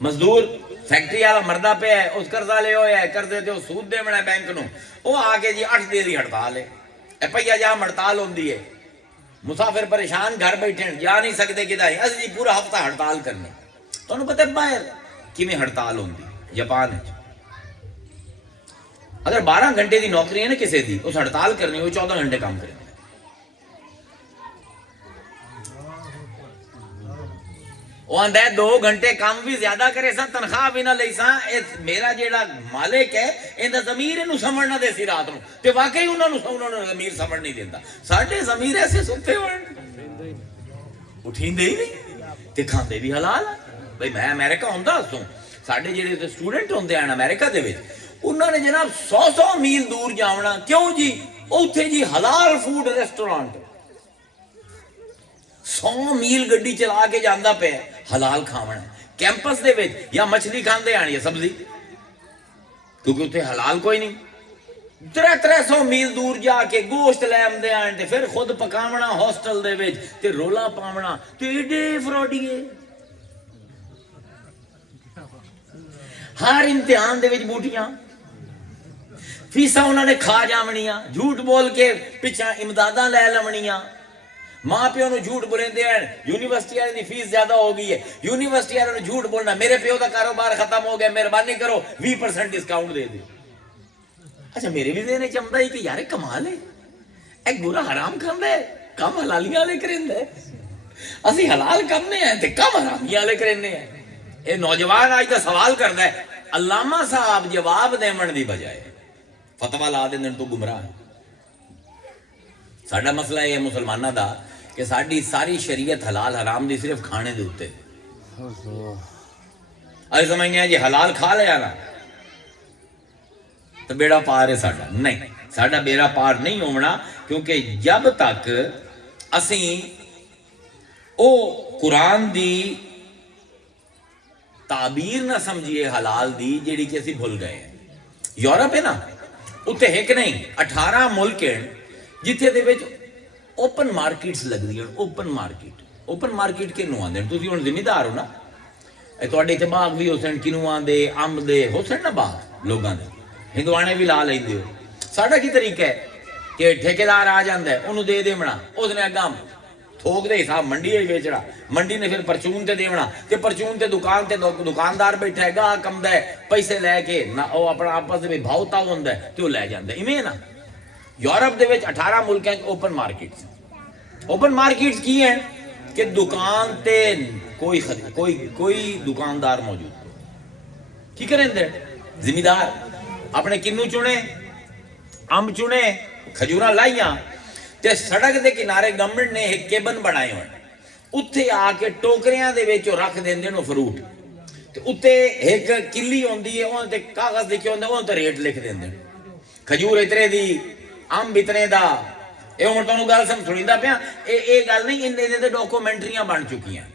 مزدور فیکٹری والا مردہ پہ ہے اس قرضہ لے ہویا ہے قرضے تے سود دیونا ہے بینک نو وہ آ کے جی 8 دن دی ہڑتال ہے. اے پیا جام ہڑتال ہوندی ہے مسافر پریشان گھر بیٹھے جا نہیں سکتے کدھر اسی جی پورا ہفتہ ہڑتال کرنے. تمہیں پتہ باہر کیویں ہڑتال ہوندی جاپان وچ اگر 12 گھنٹے دی نوکری ہے نا کسی دی اس ہڑتال کرنی وہ 14 گھنٹے کام کریں. وہ آندا ہے 2 گھنٹے کام بھی زیادہ کرے سا تنخواہ بھی نہ لئی سا میرا جیڑا مالک ہے ایندا ضمیر اینو سمجھ نہ دے سی رات نو تے واقعی انہاں نو ضمیر سمجھ نہیں دیندا. ساڈے ضمیر ایسے ستے ہوئے اٹھیندے ہی نہیں تے کھاندے بھی حلال. بھئی میں امریکہ ہوندا ہسوں ساڈے جڑے سٹوڈنٹ ہوندے ہیں امریکہ دے وچ انہاں نے جناب 100 میل دور جاونا کیوں جی اوتھے جی حلال فوڈ ریسٹورانٹ 100 میل گڈی چلا کے جاندہ پہ حلال کھاونا ਕੈਂਪਸ ਦੇ ਵਿੱਚ ਜਾਂ ਮੱਛਲੀ ਖਾਂਦੇ ਆਣ ਜਾਂ ਸਬਜ਼ੀ, ਕਿਉਂਕਿ ਉੱਥੇ ਹਲਾਲ ਕੋਈ ਨਹੀਂ। 300 ਮੀਲ ਦੂਰ ਜਾ ਕੇ ਗੋਸ਼ਤ ਲੈ ਆਉਂਦੇ ਆਣ ਤੇ ਫਿਰ ਖੁਦ ਪਕਾਵਣਾ ਹੋਸਟਲ ਦੇ ਵਿੱਚ ਤੇ ਰੋਲਾ ਪਾਵਣਾ ਤੇ ਏਡੇ ਫਰੋਡੀਏ। ਹਰ ਇਮਤਿਹਾਨ ਦੇ ਵਿੱਚ ਬੂਟੀਆਂ, ਫੀਸਾਂ ਉਹਨਾਂ ਨੇ ਖਾ ਜਾਵਣੀਆਂ, ਝੂਠ ਬੋਲ ਕੇ ਪਿੱਛਾ ਇਮਦਾਦਾਂ ਲੈ ਲਵਣੀਆਂ। ਮਾਂ ਪਿਓ ਨੂੰ ਝੂਠ ਬੋਲਦੇ ਹਨ, ਯੂਨੀਵਰਸਿਟੀ ਵਾਲੇ ਦੀ ਫੀਸ ਜ਼ਿਆਦਾ ਹੋ ਗਈ ਹੈ, ਯੂਨੀਵਰਸਿਟੀ ਵਾਲੇ ਨੂੰ ਝੂਠ ਬੋਲਣਾ, ਮੇਰੇ ਪਿਓ ਦਾ ਕਾਰੋਬਾਰ ਖਤਮ ਹੋ ਗਿਆ, ਮਿਹਰਬਾਨੀ ਕਰੋ 20% ਡਿਸਕਾਊਂਟ ਦੇ ਦਿਓ। ਅੱਛਾ, ਮੇਰੇ ਵੀ ਦੇਣੇ ਚਾਹੁੰਦਾ ਹੀ ਕਿ ਯਾਰ ਕਮਾਲ ਹੈ, ਇਹ ਗੁਰਾ ਹਰਾਮ ਖਾਂਦਾ ਹੈ, ਕੰਮ ਹਲਾਲੀਆਂ ਵਾਲੇ ਕਰਿੰਦੇ, ਅਸੀਂ ਹਲਾਲ ਕਰਨੇ ਆ ਤੇ ਕੰਮ ਹਰਾਮੀਆਂ ਵਾਲੇ ਕਰਿੰਦੇ ਆ। ਇਹ ਨੌਜਵਾਨ ਅੱਜ ਦਾ ਸਵਾਲ ਕਰਦਾ ਹੈ, ਅਲਾਮਾ ਸਾਹਿਬ ਜਵਾਬ ਦੇਵਣ ਦੀ ਬਜਾਏ ਫਤਵਾ ਲਾ ਦੇਣ ਤੋਂ ਗੁੰਮਰਾਹ। ਸਾਡਾ ਮਸਲਾ ਇਹ ਹੈ ਮੁਸਲਮਾਨਾਂ ਦਾ ਕਿ ਸਾਡੀ ਸਾਰੀ ਸ਼ਰੀਅਤ ਹਲਾਲ ਹਰਾਮ ਦੀ ਸਿਰਫ ਖਾਣੇ ਦੇ ਉੱਤੇ। ਅਸੀਂ ਸਮਝਦੇ ਹਾਂ ਜੀ ਹਲਾਲ ਖਾ ਲਿਆ ਨਾ تو بیڑا پار ہے ساڑا، نہیں ساڑا بیڑا پار نہیں ہونا، کیونکہ جب تک اسیں او قرآن دی تعبیر نہ سمجھئے حلال دی جیڑی کہ اسی بھول گئے ہیں۔ یورپ ہے نا، اتنے ایک نہیں 18 ملک ہیں جتھے دے وچ اوپن مارکیٹس لگ دی ہیں۔ اوپن مارکیٹ کے نو آندے ہیں، تسی ہن ذمہ دار ہو نا، تواڈے تے باغ بھی ہو سن، کنواں دے امب دے ہو سن نا باغ لوگاں دے، ہندوانے بھی لا لیندے ہو۔ ساڈا کی طریقہ ہے کہ ٹھیکیدار آ جاندا ہے، اونوں دے دیونا، اس نے اگاں تھوک دے حساب منڈی وچ بیچنا، منڈی نے پھر پرچون تے دیونا، تے پرچون تے دکان تے دکاندار بیٹھا ہے، گاہ کمدا ہے، پیسے لے کے نہ او اپنا آپس دے بھاؤ تاؤ ہوندا ہے تے او لے جاندا ہے۔ ایویں نا یورپ دے وچ 18 ملکاں وچ اوپن مارکیٹس کی ہیں کہ دکان تے کوئی دکاندار موجود کی کریں دے، ذمہ دار اپنے کنو چنے، امب چنے، کھجوراں لائیاں تے سڑک دے کنارے گورنمنٹ نے ایک کیبن بنائے ہوئے، اتھے آ کے ٹوکریاں دے وچ رکھ دیندے نو فروٹ، تے اتھے ایک کلی ہوندی ہے، اون تے کاغذ لکھے ہوندے، اون تے ریٹ لکھ دیندے، کھجور اتنے دی، امب اتنے دا۔ اے ہن تانوں گل سمجھدا پیا، اے گل نہیں، ان دے ڈاکومنٹریاں بن چکی ہیں،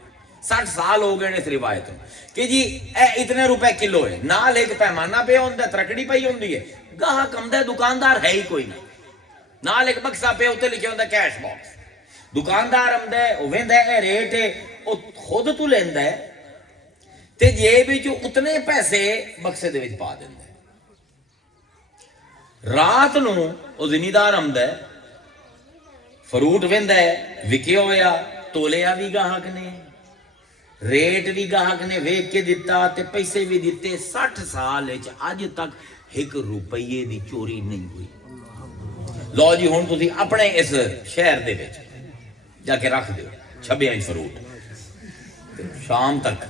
60 سال ہو گئے نے اس روایت کہ جی اے اتنے روپے کلو ہے، نال ایک پیمانہ پہ ہوندہ ہے، ترکڑی پئی ہوندی ہے، گاہ کمدا ہے، دکاندار ہے ہی کوئی نہیں، نال ایک بکسا پہ ہوتے لکھے ہوندہ ہے کیش باکس، دکاندار آمدا ہے، او ویندا ہے، ریٹ ہے، او خود تو لیندا ہے تے جیب وچ اتنے پیسے بکسے دے وچ پا دیندا ہے۔ رات نو او زمیندار آمدا ہے، فروٹ ویندا ہے، وکیا ہویا، تولیا بھی گاہک نے، ریٹ بھی گاہک نے ویک کے دیتا تے پیسے بھی دیتے، 60 سال اج تک 1 روپیے دی چوری نہیں ہوئی۔ لو جی ہن تسی اپنے اس شہر دے وچ جا کے رکھ دیو 26 فروٹ شام تک،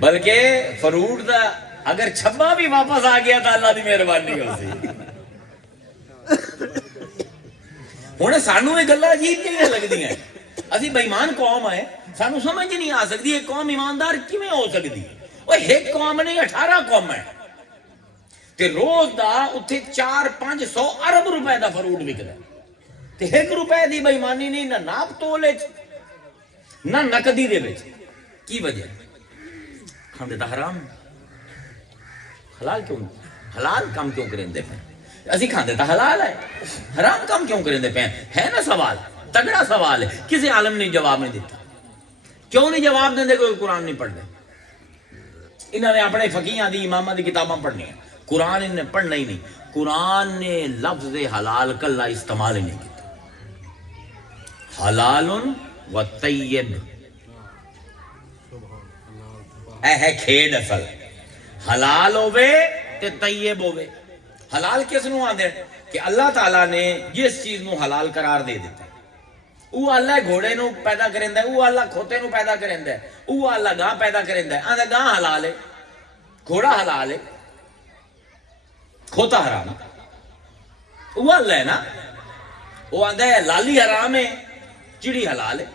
بلکہ فروٹ دا اگر 26 بھی واپس آ گیا تو اللہ دی مہربانی ہو سی۔ ہن سانوں یہ گلاں عجیب جہیاں لگدیاں، اسی بےمان قوم ہے، سانوں سمجھ نہیں آ سکتی یہ قوم ایماندار کیویں ہو سکتی؟ وہ ایک قوم نہیں 18 قوم ہے تے روز دا اتھے 400-500 ارب روپے دا فروٹ وکدا ہے تے 1 روپے دی بےمانی نہیں، نہ ناپ تولے نہ نقدی دے وچ۔ کی وجہ؟ کھاندے تا حرام، حلال کیوں؟ حلال کام کیوں کریندے پے؟ اسی کھاندے تا حلال ہے، حرام کام کیوں کریندے پے؟ ہے نا سوال، تگڑا سوال ہے، کسی عالم نے جواب نہیں دیتا۔ کیوں نہیں جواب دیندے؟ کوئی قرآن نہیں پڑھتے، انہوں نے اپنے فقیہاں دی امامہ دی کتاباں پڑھنی ہیں، قرآن انہیں پڑھنا ہی نہیں۔ قرآن نے لفظ حلال کلا استعمال ہی نہیں کیا۔ حلال و طیب، اے ہے کھیڑ اصل، حلال ہوئے تے طیب ہوئے۔ حلال کس نو آندے کہ اللہ تعالیٰ نے جس چیز نو حلال قرار دے دیتا ہے، وہ اللہ گھوڑے نو پیدا کریندا ہے، وہ اللہ کھوتے نو پیدا کریندا ہے، وہ اللہ گاں پیدا کریندا ہے، آندہ گاں حلال ہے، گھوڑا حلال ہے، کھوتا حرام ہے، وہ اللہ ہے نا۔ وہ آندہ ہے لالی حرام ہے، چڑی حلال ہے۔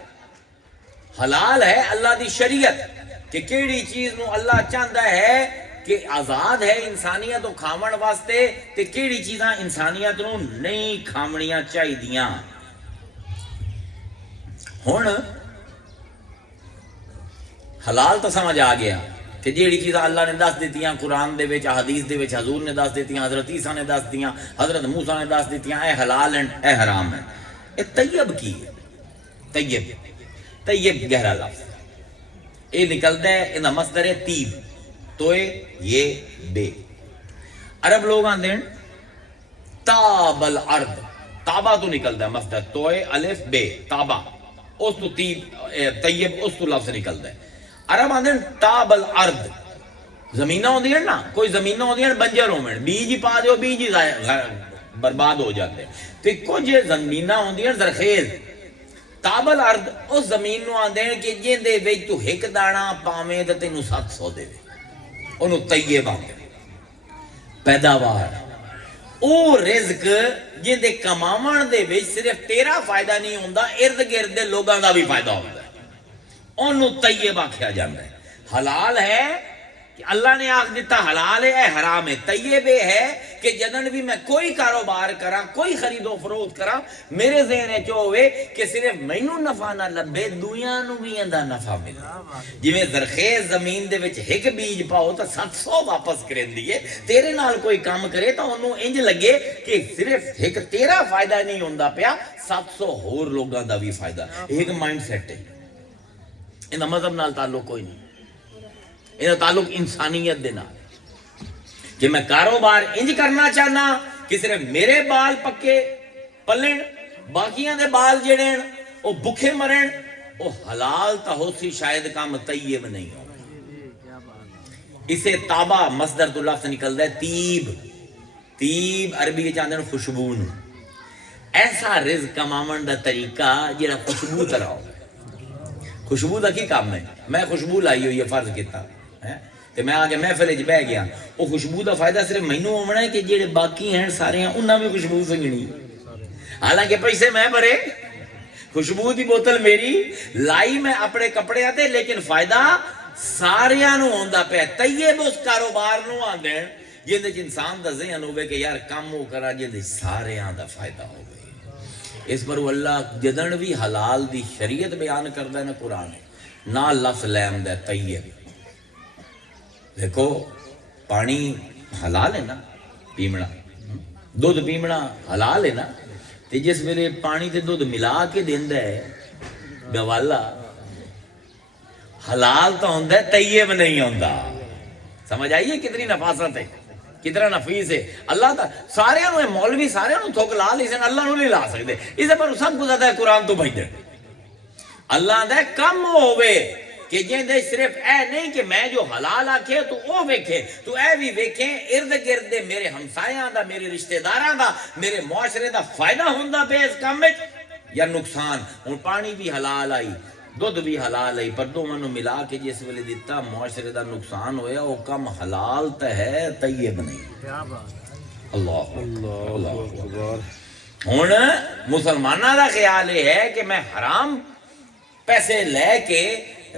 حلال ہے اللہ دی شریعت کہ کیڑی چیز نو اللہ چاہتا ہے کہ آزاد ہے انسانیت کو کھاون واسطے تے کیڑی چیزاں انسانیت نو نہیں کھاونیاں چاہی دیاں۔ ہن حلال تو سمجھ آ گیا کہ جیڑی چیزاں اللہ نے دس دیتیاں قرآن دے وچ حدیث دے وچ حضور نے دس دیتیاں حضرت عیسیٰ نے دس دیتیاں حضرت موسیٰ نے دس دیتیاں اے حلال ہیں اے حرام ہیں. اے طیب کی ہے؟ طیب گہرا لفظ اے نکلتا ہے انہا مصدر ہے طیب توئے یہ بے. عرب لوگ آندے ہیں تاب الارض تابا تو نکلتا ہے مصدر توئے الف بے تابا اس تو طیب اس تو لفظ نکلتا ہے. عرب آندے ہیں تاب الارض زمینہ ہوندی ہیں نا کوئی زمینہ ہوندی ہیں بنجر ہومن بیج ہی پا دیو بیج ہی برباد ہو جاتے ہیں. تو کچھ زمینہ ہوندی ہیں زرخیز تاب الارض اس زمین نو آندے ہیں کہ جن دے وچ تو ایک دانا پاویں تے تینوں 700 دے اونوں طیب آندے پیداوار او رزق جن دے کماون دے وچ صرف تیرا فائدہ نہیں ہوندا ارد گرد دے لوگاں دا بھی فائدہ ہوندا ہے اونوں طیب آکھیا جاندا ہے. حلال ہے کہ اللہ نے آکھ دیتا حلال ہے اے حرام ہے. طیب ہے کہ جدن بھی میں کوئی کاروبار کراں کوئی خرید و فروخت کراں میرے ذہن وچ ہوے کہ صرف مینوں نفع نہ لبے دویاں نوں بھی ایندا نفع ملے. جویں زرخیز زمین دے وچ ایک بیج پاؤ تو 700 واپس کریندی ہے تیرے نال کوئی کام کرے تو اونوں انج لگے کہ صرف ایک تیرا فائدہ نہیں ہوندا پیا 700 ہور لوگاں دا بھی فائدہ. ایک مائنڈ سیٹ ہے انہاں مذہب نال تعلق کوئی نہیں انہاں تعلق انسانیت دے نال کہ میں کاروبار انج کرنا چاہنا کہ صرف میرے بال پکے پلن باقیاں دے بال جڑے او بھکھے مرن او حلال تا ہو سی شاید کام طیب نہیں ہو. اسے تابا مصدر تو لفظ نکلدا ہے طیب. طیب عربی چاہندے ہیں خوشبو نو ایسا رزق کماون دا طریقہ جڑا خوشبو طرح ہو. خوشبو دا کی کام ہے میں خوشبو لائی ہوئی ہے فرض کیتا تے میں آگے محفل وچ بیٹھ گیا وہ خوشبو دا فائدہ صرف مینوں ہونا ہے کہ جڑے باقی ہیں سارے ہیں انہاں بھی خوشبو سنگنی حالانکہ پیسے میں بھرے خوشبو دی بوتل میری لائی میں اپنے کپڑے آتے لیکن فائدہ ساریاں نو ہوندا پیا. طیب اس کاروبار نو آندے جن وچ انسان دا ذہن ہوے کہ یار کام او کرا جن ساریاں دا فائدہ ہوے. اس پر اللہ جدن بھی حلال دی شریعت بیان کردا ہے نا قرآن نہ لفظ لے آندا ہے طیب. دیکھو پانی حلال ہے نا پیمنا دودھ پیمنا حلال ہے نا تے جس ویلے پانی تے دودھ ملا کے دیندا ہے گوالا حلال تو ہوندا ہے طیب نہیں ہوندا. سمجھ آئیے کتنی نفاست ہے کتنا نفیس ہے. اللہ تا سارے نو مولوی سارے نو تھوک لا لیسن اللہ نو نہیں لا سکتے. اسے پر سب کو زیادہ ہے قرآن تو بھیج دے اللہ دے کم ہوئے کہ جن دے صرف اے نہیں کہ میں جو حلال آکھے تو او ویکھے تو اے بھی ویکھیں ارد گرد میرے ہمسایاں دا میرے رشتہ داراں دا میرے معاشرے دا فائدہ ہوندا پے اس کام وچ یا نقصان. ہن پانی بھی حلال آئی دودھ بھی حلال ہے پر دونوں نو ملا کے جس ویلے دیتا معاشرے دا نقصان ہویا وہ کم حلال تے ہے طیب نہیں. اللہ اکبر. ہن مسلماناں دا خیال یہ ہے کہ میں حرام پیسے لے کے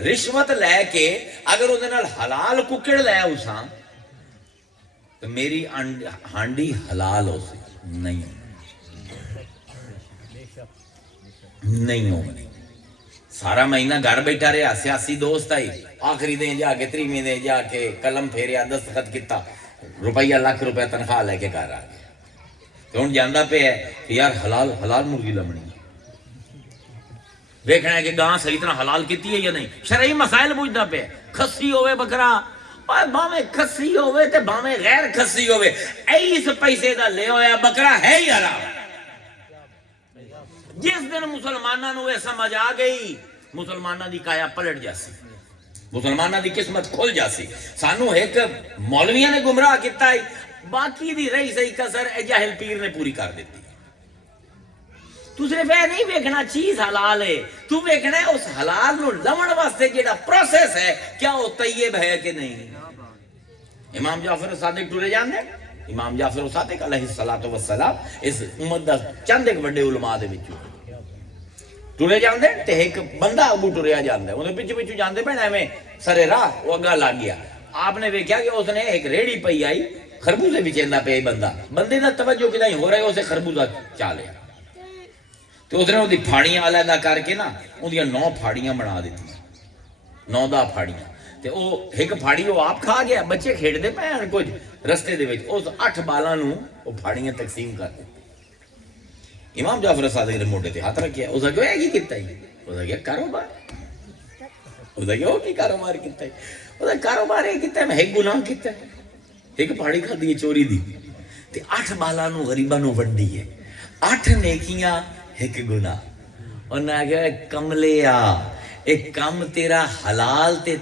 رشوت لے کے اگر وہ حلال ککڑ لے اساں تو میری ہانڈی حلال ہو سی نہیں ہو. سارا مہینہ گھر بیٹھا رہا سیاسی دوست آئی آخری دن جا کے 30ویں دن جا کے قلم پھیریا دستخط کیتا روپیہ لاکھ روپے تنخواہ لے کے گھر آ گیا. تو ہوں جانا پہ ہے کہ یار حلال مرغی لمنی دیکھنا ہے کہ گاں صحیح طرح حلال کیتی ہے یا نہیں. شرعی مسائل پوچھنا پہ کھسی ہوئے بکرا باویں کھسی ہوئے تے باویں غیر کھسی ہوئے ایس پیسے دا لے ہویا بکرا ہے ہی حرام. جس دن مسلمانوں نو یہ سمجھ آ گئی مسلمانوں دی کایا پلٹ جاسی مسلمانوں دی قسمت کھل جاسی. سانو ایک مولویاں نے گمراہ کیتا ہے باقی دی رہی صحیح کسر جاہل پیر نے پوری کر دیتی. تو صرف یہ نہیں ویکھنا چیز حلال ہے تو ویکھنا ہے اس حلال نو لمن واسطے جیڑا پروسیس ہے کیا وہ طیب ہے کہ نہیں. امام جعفر صادق ٹرے جاندے امام جعفر صادق علیہ السلام اس امت دا چند ایک بڑے علماء دے وچوں ٹرے جاندے تے ایک بندہ ابو ٹریا جاندا ہے اون دے پیچھے جاندے پے ایویں سرے راہ وہ اگا لگ گیا. آپ نے ویکھیا کہ اس نے ایک ریڑھی پئی آئی خربوزے وچیندا پیا بندہ بندے دا توجہ کدی ہو رہا ہے اسے خربوزہ چا لیا تو اس نے وہ پھاڑیاں علیحدہ کر کے نا اندیاں 9 پھاڑیاں بنا دیتی 9 ਫਾੜੀਆਂ ਤੇ ਉਹ ਇੱਕ ਫਾੜੀ ਉਹ ਆਪ ਖਾ ਗਿਆ, ਬੱਚੇ ਖੇਡਦੇ ਪਏ ਹਨ ਕੁਝ ਰਸਤੇ ਦੇ ਵਿੱਚ, ਉਸ 8 ਬਾਲਾਂ ਨੂੰ ਉਹ ਫਾੜੀਆਂ ਤਕਸੀਮ ਕਰ ਦਿੱਤੀ। ਇਮਾਮ ਜਾਫਰ ਸਾਦਿਕ ਦੇ ਮੋਢੇ ਤੇ ਹੱਥ ਰੱਖਿਆ, ਉਹਦਾ ਕਿਹਾ ਕੀ ਕੀਤਾ ਜੀ? ਉਹਦਾ ਕਿਹਾ ਕਾਰੋਬਾਰ। ਉਹਦਾ ਕਿਹਾ ਉਹ ਕੀ ਕਾਰੋਬਾਰ ਕੀਤਾ? ਉਹਦਾ ਕਾਰੋਬਾਰ ਇਹ ਕੀਤਾ ਮੈਂ ਇੱਕ ਗੁਨਾਹ ਕੀਤਾ, ਇੱਕ ਫਾੜੀ ਖਾਧੀ ਹੈ ਚੋਰੀ ਦੀ ਤੇ 8 ਬਾਲਾਂ ਨੂੰ ਗਰੀਬਾਂ ਨੂੰ ਵੰਡੀ ਹੈ, 8 ਨੇਕੀਆਂ ਇੱਕ ਗੁਨਾਹ। ਉਹਨਾਂ ਆਖਿਆ ਕਮਲਿਆ ਇਹ ਕੰਮ ਤੇਰਾ ਹਲਾਲ ਤੇ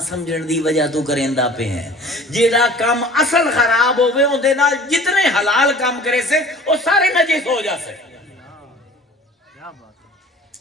ਸਮਝਣ ਦੀ ਵਜ੍ਹਾ ਤੋਂ ਕਰੇਂਦਾ ਪਏ ਹੈ। ਜਿਹੜਾ ਕੰਮ ਅਸਲ ਖਰਾਬ ਹੋਵੇ ਉਹਦੇ ਨਾਲ ਜਿਤਨੇ ਹਲਾਲ ਕੰਮ ਕਰੇ ਸੇ ਉਹ ਸਾਰੇ ਨਜਿਸ ਹੋ ਜਾਸੇ।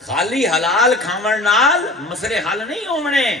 ਖਾਲੀ ਹਲਾਲ ਖਾਵਣ ਨਾਲ ਮਸਲੇ ਹੱਲ ਨਹੀਂ ਹੋਣੇ।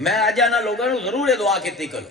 ਮੈਂ ਅੱਜ ਆਨਾ ਲੋਕਾਂ ਨੂੰ ਜ਼ਰੂਰ ਇਹ ਦੁਆ ਕੀਤੀ ਕਰੋ।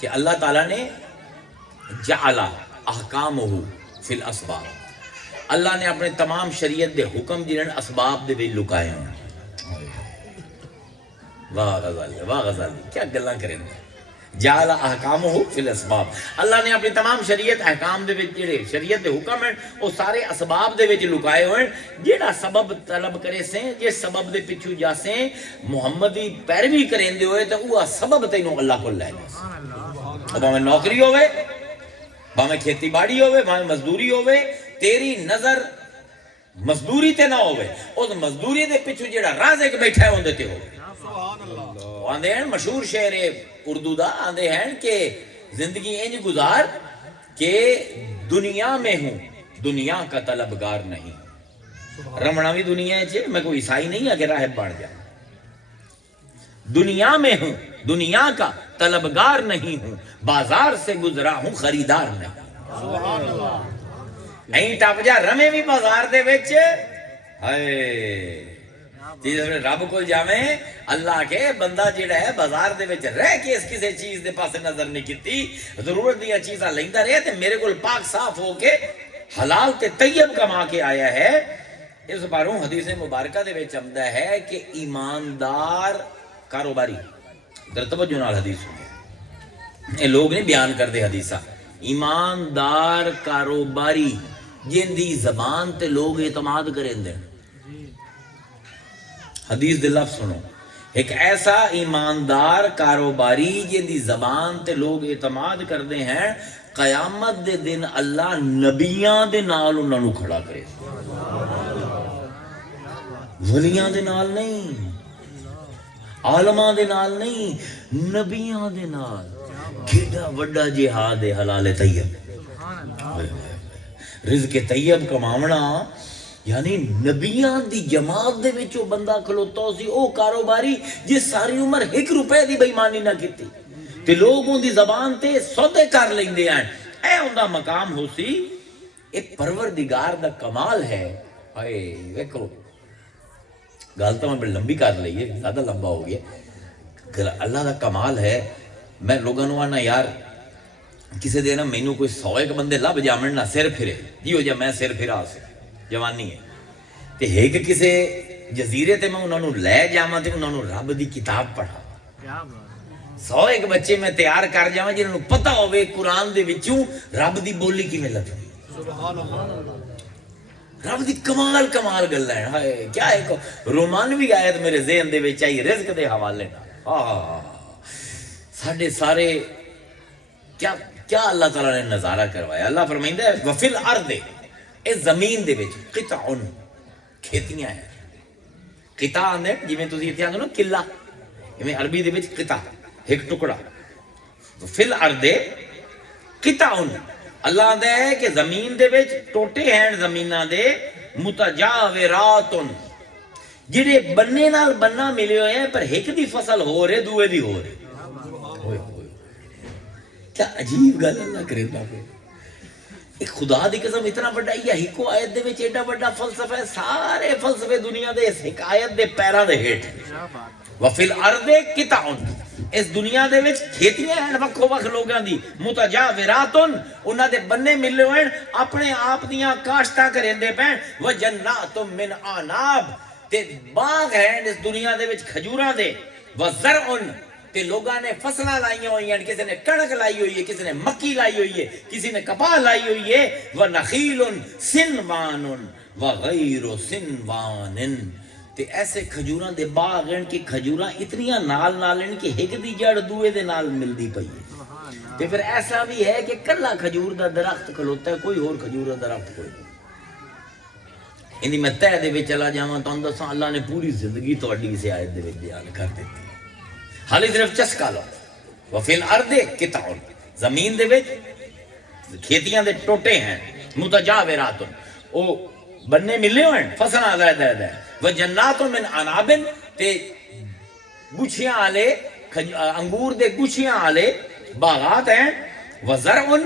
کہ اللہ تعالیٰ نے جعل احکامہ فی الاسباب، اللہ نے اپنے تمام شریعت دے حکم جنہاں اسباب دے وچ لکائے ہیں۔ واہ غزالی، واہ غزالی، کیا گلاں کریں گے۔ جعل احکامہ فی الاسباب، اللہ نے اپنی تمام شریعت احکام دے وچ جڑے شریعت دے حکم ہیں وہ سارے اسباب دے وچ لکائے ہوئے، جیڑا سبب طلب کرے سے جس سبب دے پیچھے جا سے محمدی پیروی کریندے ہوئے تے وہ سبب تینوں اللہ کو لے جا، بھاویں نوکری ہوئے، بھاویں کھیتی باڑی ہوئے، بھاویں مزدوری ہوئے، تیری نظر مزدوری تے نہ ہوئے، اس مزدوری دے پیچھے جیڑا رازق بیٹھا ہے اندے تے ہوئے۔ وہ آندے ہیں مشہور شعر اردو دا، آندے ہیں کہ زندگی انج گزار کہ دنیا میں ہوں دنیا کا طلبگار نہیں، رمنا بھی دنیا ہے، میں کوئی عیسائی نہیں ہے کہ راہب بن جائے، دنیا میں ہوں دنیا کا طلبگار نہیں ہوں، بازار سے گزرا ہوں خریدار نہیں۔ این ٹپ جا رمے بھی بازار دے وچ، ہائے جس میں رب کو جاویں اللہ کے بندہ جڑا ہے بازار دے وچ رہ کے اس کسی چیز دے پاسے نظر نہیں کیتی، ضرورت دیا چیزاں لیندا رہے تے میرے کول پاک صاف ہو کے حلال تے طیب کما کے آیا ہے۔ اس باروں حدیث مبارکہ دے وچ آمدا ہے کہ ایماندار کاروباری، ذرا توجہ نال حدیث سنو، یہ لوگ نہیں بیان کردے حدیثاں، ایماندار کاروباری جن دی زبان تے لوگ اعتماد کریں دے، حدیث دے لفظ سنو، ایک ایسا ایماندار کاروباری جن دی زبان تے لوگ اعتماد کردے ہیں، قیامت دے دن اللہ نبیاں دے نال انہاں نو کھڑا کرے، ولیاں دے نال نہیں، عالماں دے نال نہیں، نبیاں دے نال۔ کیڑا وڈا جہاد ہے حلال طیب، رزق طیب کماونا، یعنی نبیاں دی جماعت دے وچوں بندہ کھلوتا سی، او کاروباری جس ساری عمر 1 روپے دی بے ایمانی نہ کیتی تے لوگوں دی زبان تے سودے کر لیندے ہیں، اے اوندا مقام ہو سی۔ اے پروردگار دا کمال ہے۔ ہائے ویکھو گل تو میں بڑی لمبی کر لئی ہے، زیادہ لمبا ہو گیا۔ اللہ دا کمال ہے، میں لوگوں نو آنا یار کسی دن مینوں کوئی 100 بندے لب جامن نہ سر پھرے جیو جا میں سر پھرا سے جوانی ہے تے ایک کسے جزیرے تے میں انہوں نے لے جاواں تے انہوں نے رب دی کتاب پڑھا، 100 بچے میں تیار کر جاواں جنہوں نے پتہ ہوئے قرآن دے وچوں رب دی بولی کیویں لگی، رب دی کمال کمال گلاں ہیں۔ ہائے کیا ایک رومانوی آیت میرے ذہن دے وچ آئی رزق دے حوالے نال، ساڈے سارے کیا اللہ تعالیٰ نے نظارہ کروایا۔ اللہ فرمائندہ ہے وفی الارض، اس زمین دے وچ قطع کھیتیاں ہیں، قطع آندے جی میں تسی اتنے آندے نا قلعہ، میں عربی دے وچ قطع ایک ٹکڑا، وفی الارض قطع، اللہ آندہ ہے کہ زمین دے وچ ٹوٹے ہیں زمیناں دے متجاورات، جڑے بننے نال بننا ملے ہوئے ہیں پر ایک دی فصل ہو رہے دوے دی ہو رہے، کیا عجیب گل اللہ کرے گا۔ ایک خدا دی قسم اتنا بڑا یا ہکو آیت دے وچ ایڈا بڑا فلسفہ ہے، سارے فلسفے دنیا دے اس ایک آیت دے پیراں دے ہیٹھ۔ وفی الارض قطع، اس دنیا دے وچ کھیتیاں ہیں وکھو وکھ لوگاں دی، متجاورات، انہاں دے بننے ملے ہوئے اپنے آپ دیاں کاشتاں کریندے پین، وجنات من اعناب، تے باغ ہیں اس دنیا دے وچ کھجوراں دے، وزرع، تے لوگاں نے فصلیں لائی ہوئی ہیں، کسی نے کڑک لائی ہوئی ہے، کسی نے مکی لائی ہوئی ہے، کسی نے کپاہ لائی ہوئی ہے، وَنَخِيلٌ سِنْوَانٌ وَغَيْرُ سِنْوَانٍ، تے ایسے کھجوراں دے باغ ہیں کہ کھجوراں اتنیاں نال نال ہیں کہ ایک دی جڑ دوے دے نال ملدی پئی ہے، تے پھر ایسا بھی ہے کہ کلا کھجور دا درخت کھلوتا ہے، کوئی اور کھجور دا درخت کوئی نہیں۔ اندی میں تہ دے وچ چلا جاواں تانوں دساں اللہ نے پوری زندگی تہاڈی اس آیت دے وچ بیان کر دتی، حالی صرف چسکا لو۔ وفی الارض قطع، زمین دے وچ کھیتیاں دے ٹوٹے ہیں، متجاورات، او بننے ملے ہوئے ہیں، فصلاں علیحدہ ہے، وجنات من عناب، تے گچھیاں والے انگور دے گچھیاں والے باغات ہیں، وزرع،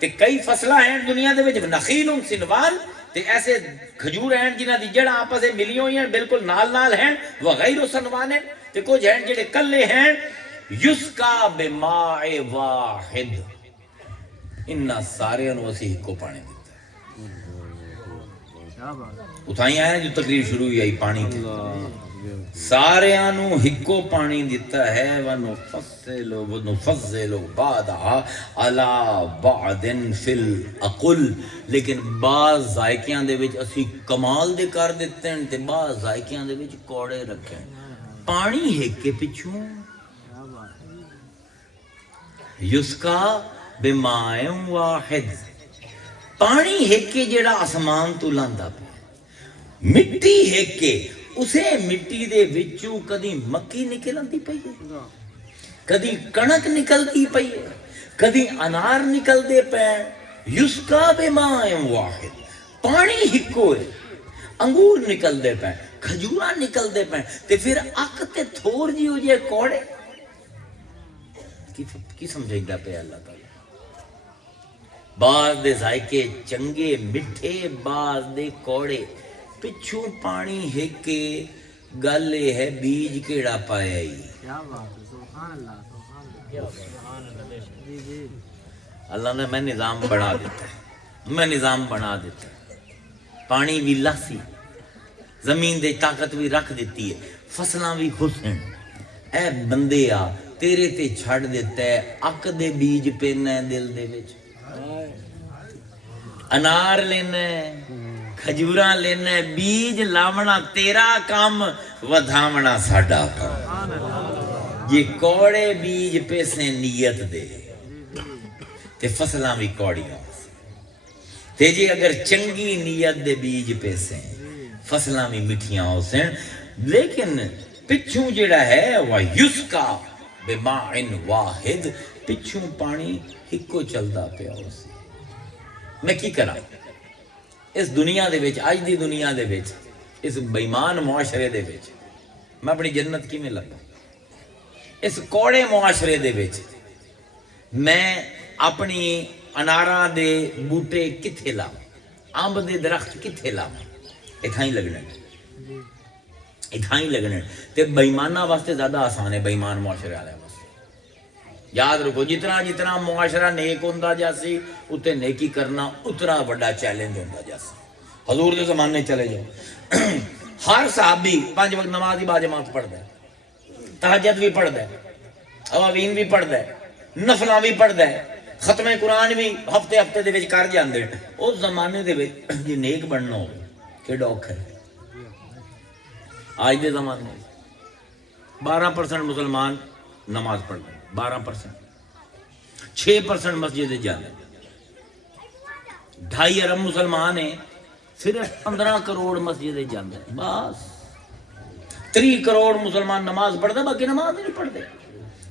تے کئی فصلاں ہیں دنیا دے وچ، نخیل سنوان، تے ایسے کھجور ہیں جنہاں دی جڑاں آپس میں ملی ہوئی ہیں بالکل نال نال ہیں، وغیر سنوان، تے کچھ ہیں جڑے کلے ہیں یسکا بماء واحد، انہاں سارے نو اسی ہکو پانی دیتا اتھائی آیا جو تقریر شروع ہوئی آئی پانی کی، سارے آنو ہکو پانی دیتا ہے، وَنُفَضِّلُ بَعْضَهَا عَلَى بَعْضٍ فِي الْعَقْلِ، لیکن بعض ذائقیاں دے وچ اسی کمال دے کر دیتے ہیں تے بعض ذائقیاں دے وچ کوڑے رکھے ہیں۔ پانی ہک کے پچھوں یسکا بماء واحد، پانی ہک کے جڑا آسمان تو لاندا پیا، مٹی ہک کے اسے مٹی دے وچوں کدی مکی نکل آندی پئی ہے، کدی کنک نکلتی پئی ہے، کدی انار نکل دے پے، یسکا بماء واحد، پانی ہکو ہے، انگور نکل دے پے، کھجوراں نکل دے پے، تے پھر اک تے تھور جی ہو جائے کوڑے، کی سمجھائیدا پہ اللہ تعالی؟ بعض دے ذائقے چنگے مٹھے، بعض دے کوڑے، پچھوں پانی ہک کے گل یہ ہے بیج کیڑا پایا ہی۔ اللہ نے میں نظام بنا دیتا ہے، میں نظام بنا دیتا ہے، پانی بھی لاسی، زمین دے طاقت بھی رکھ دیتی ہے، فصلاں بھی حسن، اے بندے آ تیرے تے چھڑ دیتا ہے، اک دے بیج پینا ہے دل دے وچ، انار لینا ہے، کھجوراں لینا ہے، بیج لاونا تیرا کام، ودھاونا ساڈا کام، یہ کوڑے بیج پیسے نیت دے تے فصلاں بھی کوڑیاں تے جی اگر چنگی نیت دے بیج پیسے فصلاں بھی مٹھیاں ہو سن، لیکن پچھوں جڑا ہے وہ یسکا بماء واحد، پچھوں پانی ہکو چلدا پیا ہو سی۔ میں کی کراں اس دنیا دے وچ، اج دی دنیا دے وچ، اس بےمان معاشرے دے وچ میں اپنی جنت کیویں لباں؟ اس کوڑے معاشرے دے وچ میں اپنی اناراں دے بوٹے کتھے لاواں، امب دے درخت کتھے لاواں؟ اتھائی لگنے، اتھائی لگنے، تے بےماناں واسطے زیادہ آسان ہے، بےمان معاشرے والے واسطے۔ یاد رکھو جتنا جتنا معاشرہ نیک ہوندا جاسی اتنے نیکی کرنا اتنا بڑا چیلنج ہوندا جاسی۔ حضور دے زمانے چلے جاؤ، ہر صحابی 5 وقت نماز ہی باجماعت پڑھدا ہے، تہجد بھی پڑھدا ہے، اواوین بھی پڑھدا ہے، نفلاں بھی پڑھدا ہے، ختم قرآن بھی ہفتے ہفتے دے وچ کر جاندے۔ اس زمانے دے وچ جے نیک بننا ہو کیڑا اوکھا ہے۔ آج دے زمانے 12% مسلمان نماز پڑھتے ہیں، 12%، 6% مسجد جانے، 2.5 ارب مسلمان ہیں، صرف 15 کروڑ مسجد جانے، بس 3 کروڑ مسلمان نماز پڑھتے، باقی نماز نہیں پڑھتے۔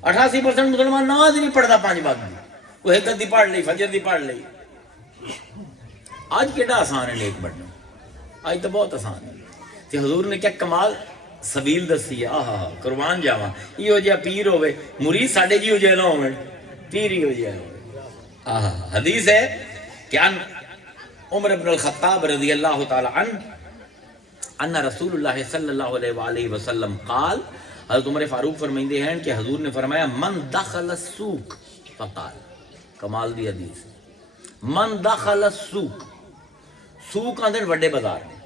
88% مسلمان نماز نہیں پڑھتا، 5 وقت دی، کوئی حکت دی پڑھ لی، فجر دی پڑھ لی۔ آج کیڑا آسان ہے نیک بننا، آج تو بہت آسان ہے۔ کہ حضور نے کیا کمال سبیل دسی ہے، آہا قربان جاواں، یہ ہو جا پیر ہوئے، مرید ساڈے جی ہو جائے نہ ہوئے، پیر ہی ہو جائے ہوئے۔ آہا حدیث ہے کہ عمر بن الخطاب رضی اللہ تعالی عنہ ان رسول اللہ صلی اللہ علیہ وآلہ وسلم قال، حضرت عمر فاروق فرمائندے ہیں کہ حضور نے فرمایا من دخل السوق فقال، کمال دی حدیث، من دخل السوق، سوق آندے وڈے بازار نے،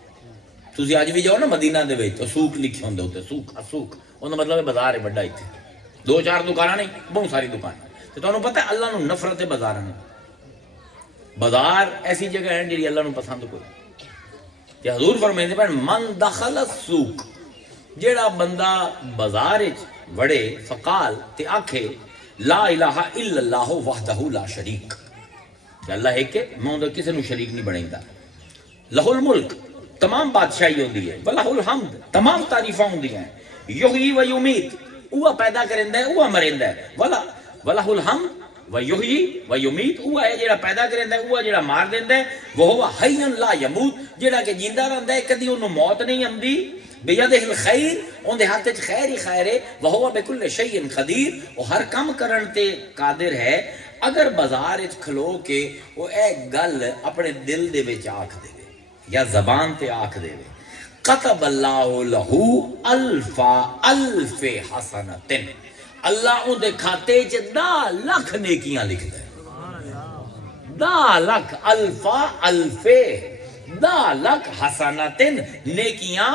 تسی اج بھی جاؤ نا مدینہ دے وچ تو سوق لکھے ہوندے ہوتے، سوق اسوق، اوندا مطلب ہے بازار ہے بڑا، ایتھے 2-4 دکاناں نہیں، بہت ساری دکاناں۔ تے تانوں پتہ ہے اللہ نو نفرت ہے بازاراں نال، بازار ایسی جگہ ہے جڑی اللہ نو پسند کوئی۔ کہ حضور فرمائندے پے من دخل السوق، جیڑا بندہ بازار وچ وڑے فقال تے آکھے لا الہ الا اللہ وحدہ لا شریک، کہ اللہ ہے کہ میں اوندا کسے نو شریک نہیں بنائیندا، لہ الملک، تمام بادشاہی ہوندی ہے، وَلَهُ الْحَمْدُ، تمام تعریفاں ہوندیاں ہیں، یحیی و یمیت، اوہ پیدا کریندا ہے، اوہ مریندا ہے، وَلَهُ الْحَمْدُ وَيُحْيِي وَيُمِيتُ، اوہ ہے جڑا پیدا کریندا ہے، اوہ جڑا مار دیندا ہے، وَهُوَ حَيٌّ لَا يَمُوتُ، جڑا کہ زندہ رہندا ہے، کدی اونوں موت نہیں آندی، بِيَدِهِ الْخَيْرُ، اون دے ہاتھ وچ خیر ہی خیر ہے، وَهُوَ بِكُلِّ شَيْءٍ قَدِيرٌ، وہ ہر کام کرن تے قادر ہے۔ اگر بازار وچ کھلو کے وہ اے گل اپنے دل دے وچ آکھ دے یا زبان تے آکھ دے کتب اللہ لہو الف حسنۃ، اللہ ان دے کھاتے چ 10 لاکھ نیکیاں لکھدا ہے. 10 لاکھ الفا الفے 10 لاکھ حسناتن نیکیاں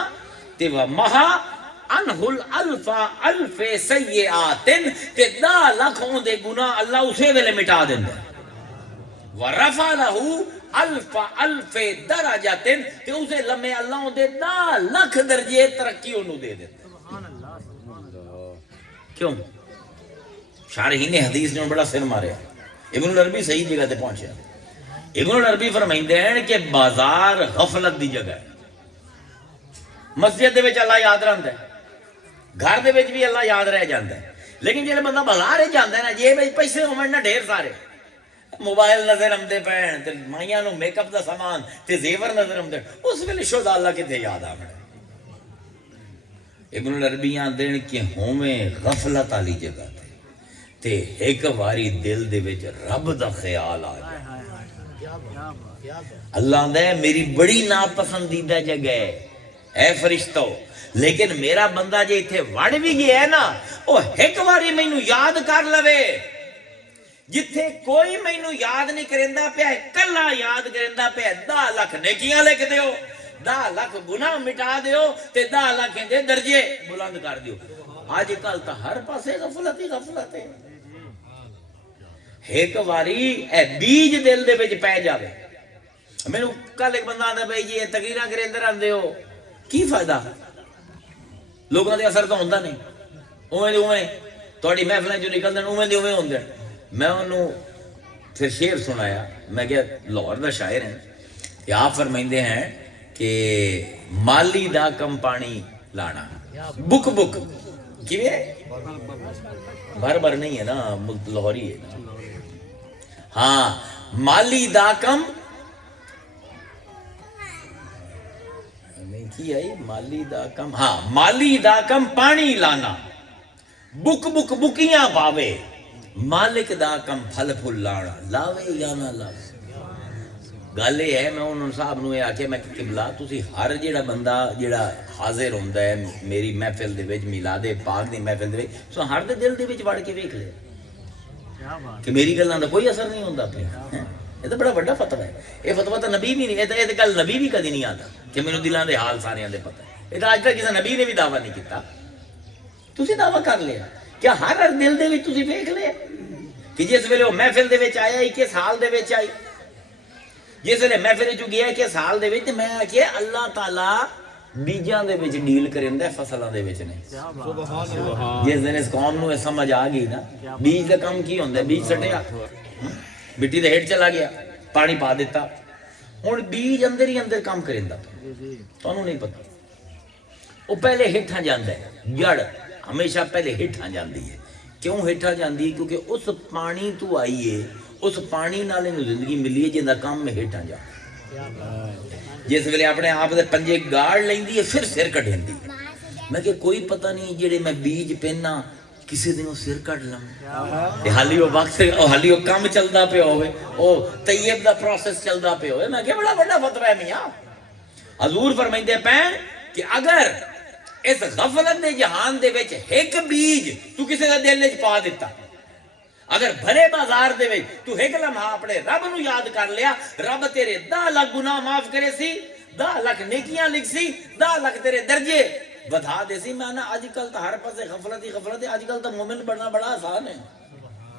تے و مہا انہل الفا الف سیئاتن تے 10 لاکھ اون دے گناہ اللہ اسی ویلے مٹا دیندا ہے. ورفع له الف الف درجاتن تے اسے لمے اللہ اون دے 10 لاکھ درجے ترقی اونوں دے دیتا. کیوں؟ شارحین حدیث نے بڑا سر ماریا. ابن العربی صحیح جگہ تے پہنچیا. ابن العربی فرمائندے ہیں کہ بازار غفلت دی جگہ ہے. مسجد دے وچ اللہ یاد رہندا ہے, گھر دے وچ بھی اللہ یاد رہ جاندا ہے, لیکن جے بندہ بازار جاندا ہے نا, جے بھئی پیسے ہون نا ڈھیر سارے, موبائل نظر آمدے پین تے مائیاں نو میک اپ دا سامان تے زیور نظر آمدے, اس ویلے شد اللہ کتے یاد آمدے. ابن العربی آندے کہ ہوویں غفلت والی جگہ تے ایک واری دل دے وچ رب دا خیال آ جائے. اللہ آندا ہے میری بڑی ناپسندیدہ جگہ ہے اے فرشتو, لیکن میرا بندہ جے ایتھے وڑ بھی گیا ہے نا, او ایک واری مینوں یاد کر لوے. جتھے کوئی مینوں یاد نہیں کریندا پیا, کلا یاد کریندا پیا, 10 لاکھ نیکیاں لکھ دیو, 10 لاکھ گناہ مٹا دیو تے 10 لاکھ دے درجے بلند کر دیو. آج کل تا ہر پاسے غفلت ہی غفلت ہے. ایک واری اے بیج دل دے وچ پے جاوے. مینوں کل ایک بندہ آندا بھائی جی تقریراں کریندے رہندے ہو, کی فائدہ؟ لوگوں دے اثر تو ہوندا نہیں, اوویں دے اوویں تہاڈی محفلاں چوں نکلدے اوویں دے اوویں ہوندے. میں انہوں پھر شعر سنایا, میں کہ لاہور دا شاعر ہیں, کہ آپ فرمائندے ہیں کہ مالی دا کم پانی لانا بک بک کیویں بھر بھر نہیں ہے نا, لاہوری ہے. ہاں مالی دا کم کی ہے, مالی دا کم, ہاں مالی دا کم پانی لانا, بک بک بکیاں پاوے, مالک دا کم پھل پھل لانا, لاوے یا نہ لاوے. گل یہ ہے, میں انہوں صاحب نو یہ آکھیا میں کہ قبلہ تسی ہر جیڑا بندہ جیڑا حاضر ہوندا ہے میری محفل دے وچ, میلاد پاک دی محفل دے وچ, سو ہر دے دل دے وچ وڑ کے ویکھ لے کہ میری گلاں دا کوئی اثر نہیں ہوندا پیا. یہ تو بڑا بڑا فتویٰ ہے. یہ فتویٰ تو نبی بھی نہیں, یہ تو گل نبی بھی کدی نہیں آتا کہ مینوں دلاں دے حال ساریاں دے پتہ ہے. یہ تو اج تک کسی نبی نے بھی دعویٰ نہیں کیتا. تسی دعویٰ کر لیا, کیا ہر دل دے وچ تسی ویکھ لیا کہ جس ویلے وہ محفل دے وچ آیا کس حال دے وچ آئی, جس ویلے محفل چ گیا کس حال دے وچ. میں کہ اللہ تعالیٰ بیجاں دے وچ ڈیل کریندا ہے, فصلاں دے وچ نہیں. جس دن اس قوم نو سمجھ آ گئی نا, بیج دا کام کی ہوندا ہے, بیج سٹیا مٹی دے ہیٹھ چلا گیا, پانی پا دیتا, ہن بیج اندر ہی اندر کام کریندا تانوں نہیں پتہ. وہ پہلے ہیٹھاں جاندا ہے, جڑ ہمیشہ پہلے ہیٹھاں جاندی ہے. کیوں ہیٹھاں جاندی ہے؟ کیونکہ اس پانی تو آئی ہے, اس پانی نال انہوں زندگی ملی ہے جندا کام میں ہیٹھاں جا. جس ویلے اپنے آپ دے پنجے گاڑ لیندی ہے پھر سر کڈھیندی. میں کہ کوئی پتہ نہیں جڑے میں بیج پہنا کسی دن وہ سر کٹ لوں, حالی وہ وقت حالی وہ کام چلدا پیا ہوئے, وہ طیب دا پروسیس چلدا پیا ہوئے. میں کہ بڑا بڑا فتویٰ ہے میاں. حضور فرمائندے پین کہ اگر اس غفلت دے جہان دے وچ ایک بیج تو کسی دا دل وچ پا دیتا, اگر بھرے بازار دے وچ تو ایک لمحہ اپنے رب نو یاد کر لیا, رب تیرے 10 لاکھ گناہ معاف کرے سی, 10 لاکھ نیکیاں لکھ سی, 10 لاکھ تیرے درجے بتا دے سی. میں نا اج کل تو ہر پاسے غفلت ہی غفلت ہے. اج کل تو مومن بننا بڑا آسان ہے,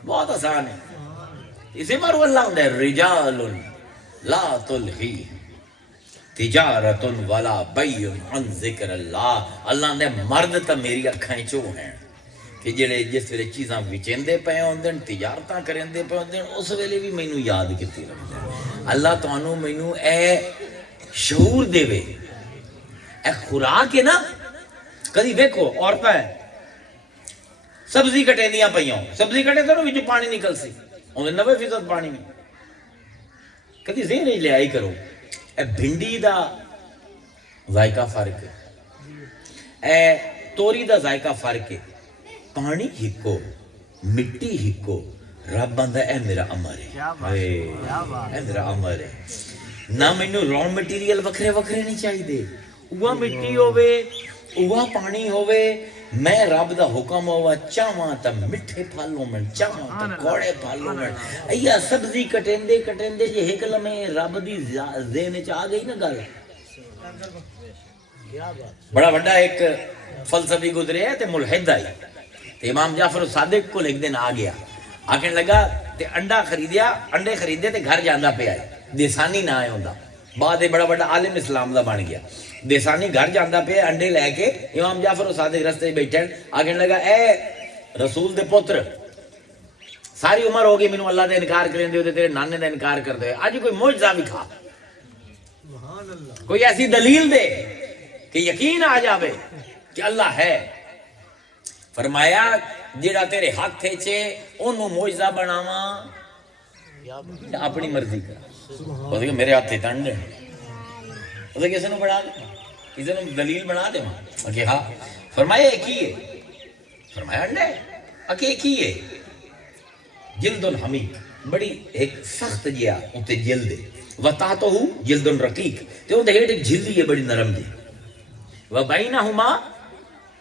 بہت آسان ہے. اسی پر وہ اللہ ہوندا ہے رجال لا تلہی تجارت ولا بیع عن ذکر اللہ. اللہ نے مرد تا میری اکھاں چوں ہیں کہ جڑے جس ویلے چیزاں وچیندے پے ہوندے, تجارتاں کریندے پے ہوندے, اس ویلے بھی مینوں یاد کیتی رکھدا. اللہ تانوں مینوں اے شعور دے وے, اے خوراک ہے نا. کدی دیکھو عورتاں ہیں سبزی کٹیندیاں پیاں, سبزی کٹے تو وچ پانی نکل سی, اون 90% پانی میں. کدی ذہن وچ لے آئی کرو اے بھنڈی دا ذائقہ فرق ہے, اے توری دا ذائقہ فرق ہے, پانی ہکو مٹی ہکو, رب آندا اے میرا امر ہے, اے میرا امر ہے. نہ مینوں را مٹیریل وکھرے وکھرے نہیں چاہیے, اوہ مٹی ہوے اوہ پانی ہوے, میں رب دا حکم ہوا چاواں تا مٹھے پھالوں میں چاواں تا کوڑے پھالوں میں ایا سبزی کٹیندے کٹیندے جے ایک لمحے رب دی ذہن وچ آ گئی نا گل بڑا بڑا ایک فلسفی گزرے ہے تے ملحد آئی تے امام جعفر صادق کو ایک دن آ گیا آکھنے لگا تے انڈا خریدیا انڈے خریدے تے گھر جاندا پہ آئے دیسانی نہ آئے ہوندا بعد بڑا بڑا عالم اسلام دا بن گیا دیسانی گھر جاندا پہ انڈے لے کے امام جعفر صادق رستے بیٹھے آکھنے لگا اے رسول دے پتر ساری عمر ہو گئی مینوں اللہ دا انکار کریندے ہو تے تیرے نانے دا انکار کردے اج کوئی معجزہ دکھا کوئی ایسی دلیل دے کہ یقین آ جاوے کہ اللہ ہے فرمایا جیڑا تیرے ہاتھ چھے انہوں معجزہ بناواں اپنی مرضی کر وہ کہ میرے ہاتھ تنڈ ہے وہ کسی نے بنا دے کسی نے دلیل بنا دے کہ ہاں فرمایا ایک ہی ہے فرمایا انڈے اکے ایک ہی ہے جلد حمید بڑی ایک سخت جیا اتے جلد ہے وَتَحْتَهُ جِلْدٌ رَقِيقٌ تے اون دے ہیٹھ ایک جلدی ہے بڑی نرم دی وَبَيْنَهُمَا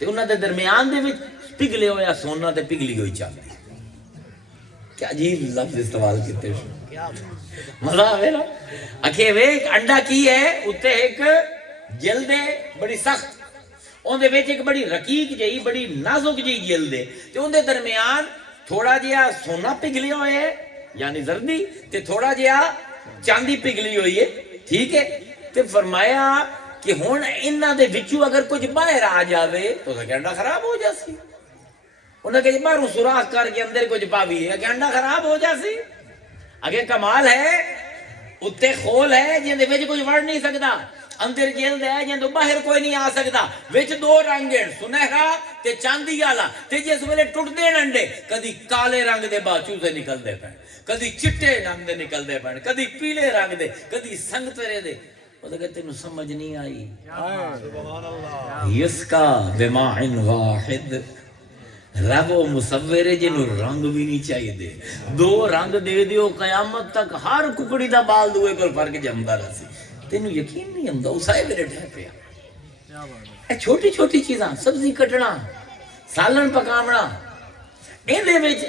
تے انہاں دے درمیان دے وچ پگھلے ہویا سونا تے پگھلی ہوئی چاندی کیا عجیب لفظ استعمال کیتے مزہ آوے نا اکھے وے ایک انڈا کی ہے اتے ایک جلد ہے بڑی سخت اون دے وچ ایک بڑی رقیق جئی بڑی نازک جئی جلد ہے تے اون دے درمیان تھوڑا جہا سونا پگھلیا ہوئے ہے یعنی زردی تے تھوڑا جہا چاندی پگھلی ہوئی ہے ٹھیک ہے تے فرمایا کہ ہن انہاں دے وچوں اگر کچھ باہر آ جاوے تو انڈا خراب ہو جاسی انہاں کہ باہروں سوراخ کر کے اندر کچھ پاوی ہے کہ انڈا خراب ہو جاسی اگے کمال ہے اتے خول ہے جن دے وچ کچھ وڑ نہیں سکدا اندر جلد ہے جن تو باہر کوئی نہیں آ سکدا وچ دو رنگ ہیں سنہرا تے چاندی والا تے جس ویلے ٹوٹ دے انڈے کدی کالے رنگ دے باچو سے نکل دے پے کدی چٹے رنگ دے نکل دے پے کدی پیلے رنگ دے کدی سنگترے دے وہ کہ تینوں سمجھ نہیں آئی سبحان اللہ یسکا بماء واحد رب و مصور جنوں رنگ بھی نہیں چاہیے دے دو رنگ دے دیو قیامت تک ہر ککڑی دا بال دوے کول فرق جمدا رہسی تینوں یقین نہیں ہوندا اسائے میرے ڈھے پیا اے چھوٹی چھوٹی چیزاں سبزی کٹنا سالن پکاونا این دے وچ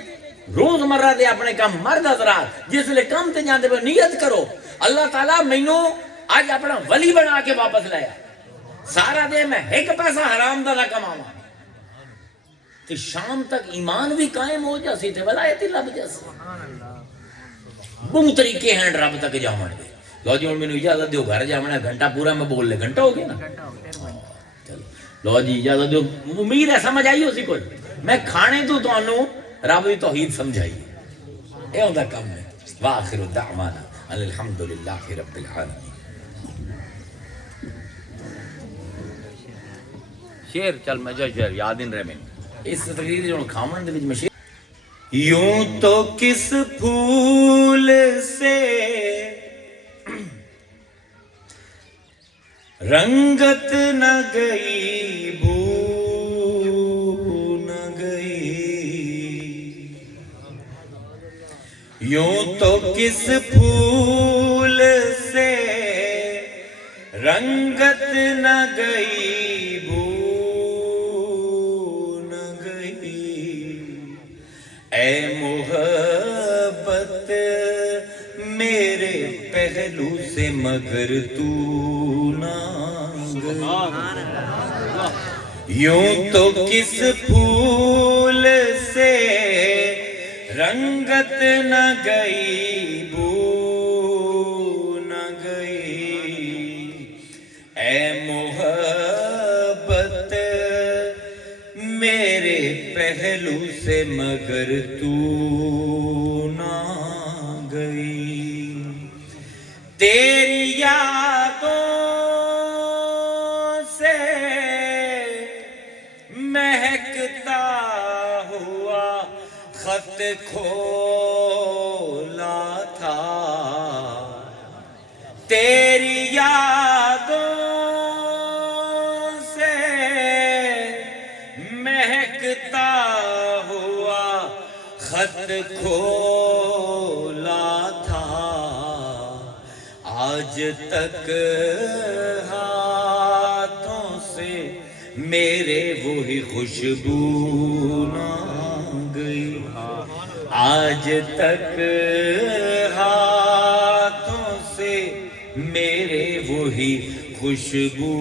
روز مرہ دے اپنے کام مرد حضرات جس لئے کام تے جاندے پہ نیت کرو اللہ تعالیٰ مینوں آج اپنا ولی بنا کے واپس لایا سارا دے میں ایک پیسہ حرام دا نہ کماواں تے شام تک ایمان بھی قائم ہو جاسی تے ولایت لب جاسی بہت طریقے ہیں رب تک جاون دے لو جی ہن مینوں اجازت دیو گھر جاونا گھنٹہ پورا میں بول لے گھنٹہ ہو گیا نا لو جی اجازت دیو امید ہے سمجھ آئی اسی کوئی میں کھانے تو تانوں رب دی توحید سمجھائی اے ہوندا کم ہے واخر دعوانا الحمدللہ رب العالمین شیر چل میں جو شیر یاد نہیں رہے میں اس تقریر جو کھامن دے وچ میں شیر یوں تو کس پھول سے رنگت نہ گئی بو نہ گئی یوں تو کس پھول سے رنگت نہ گئی بو نہ گئی اے محبت میرے پہلو سے مگر تو نہ یوں تو کس پھول سے رنگت نہ گئی بو نہ گئی اے محبت میرے پہلو سے مگر تو نہ گئی تیری یادوں سے مہکتا ہوا خط کھولا تھا تیری یادوں سے مہکتا ہوا خط کھولا تھا آج تک ہاتھوں سے میرے وہی خوشبو نہ گئی، آج تک ہاتھوں سے میرے وہی خوشبو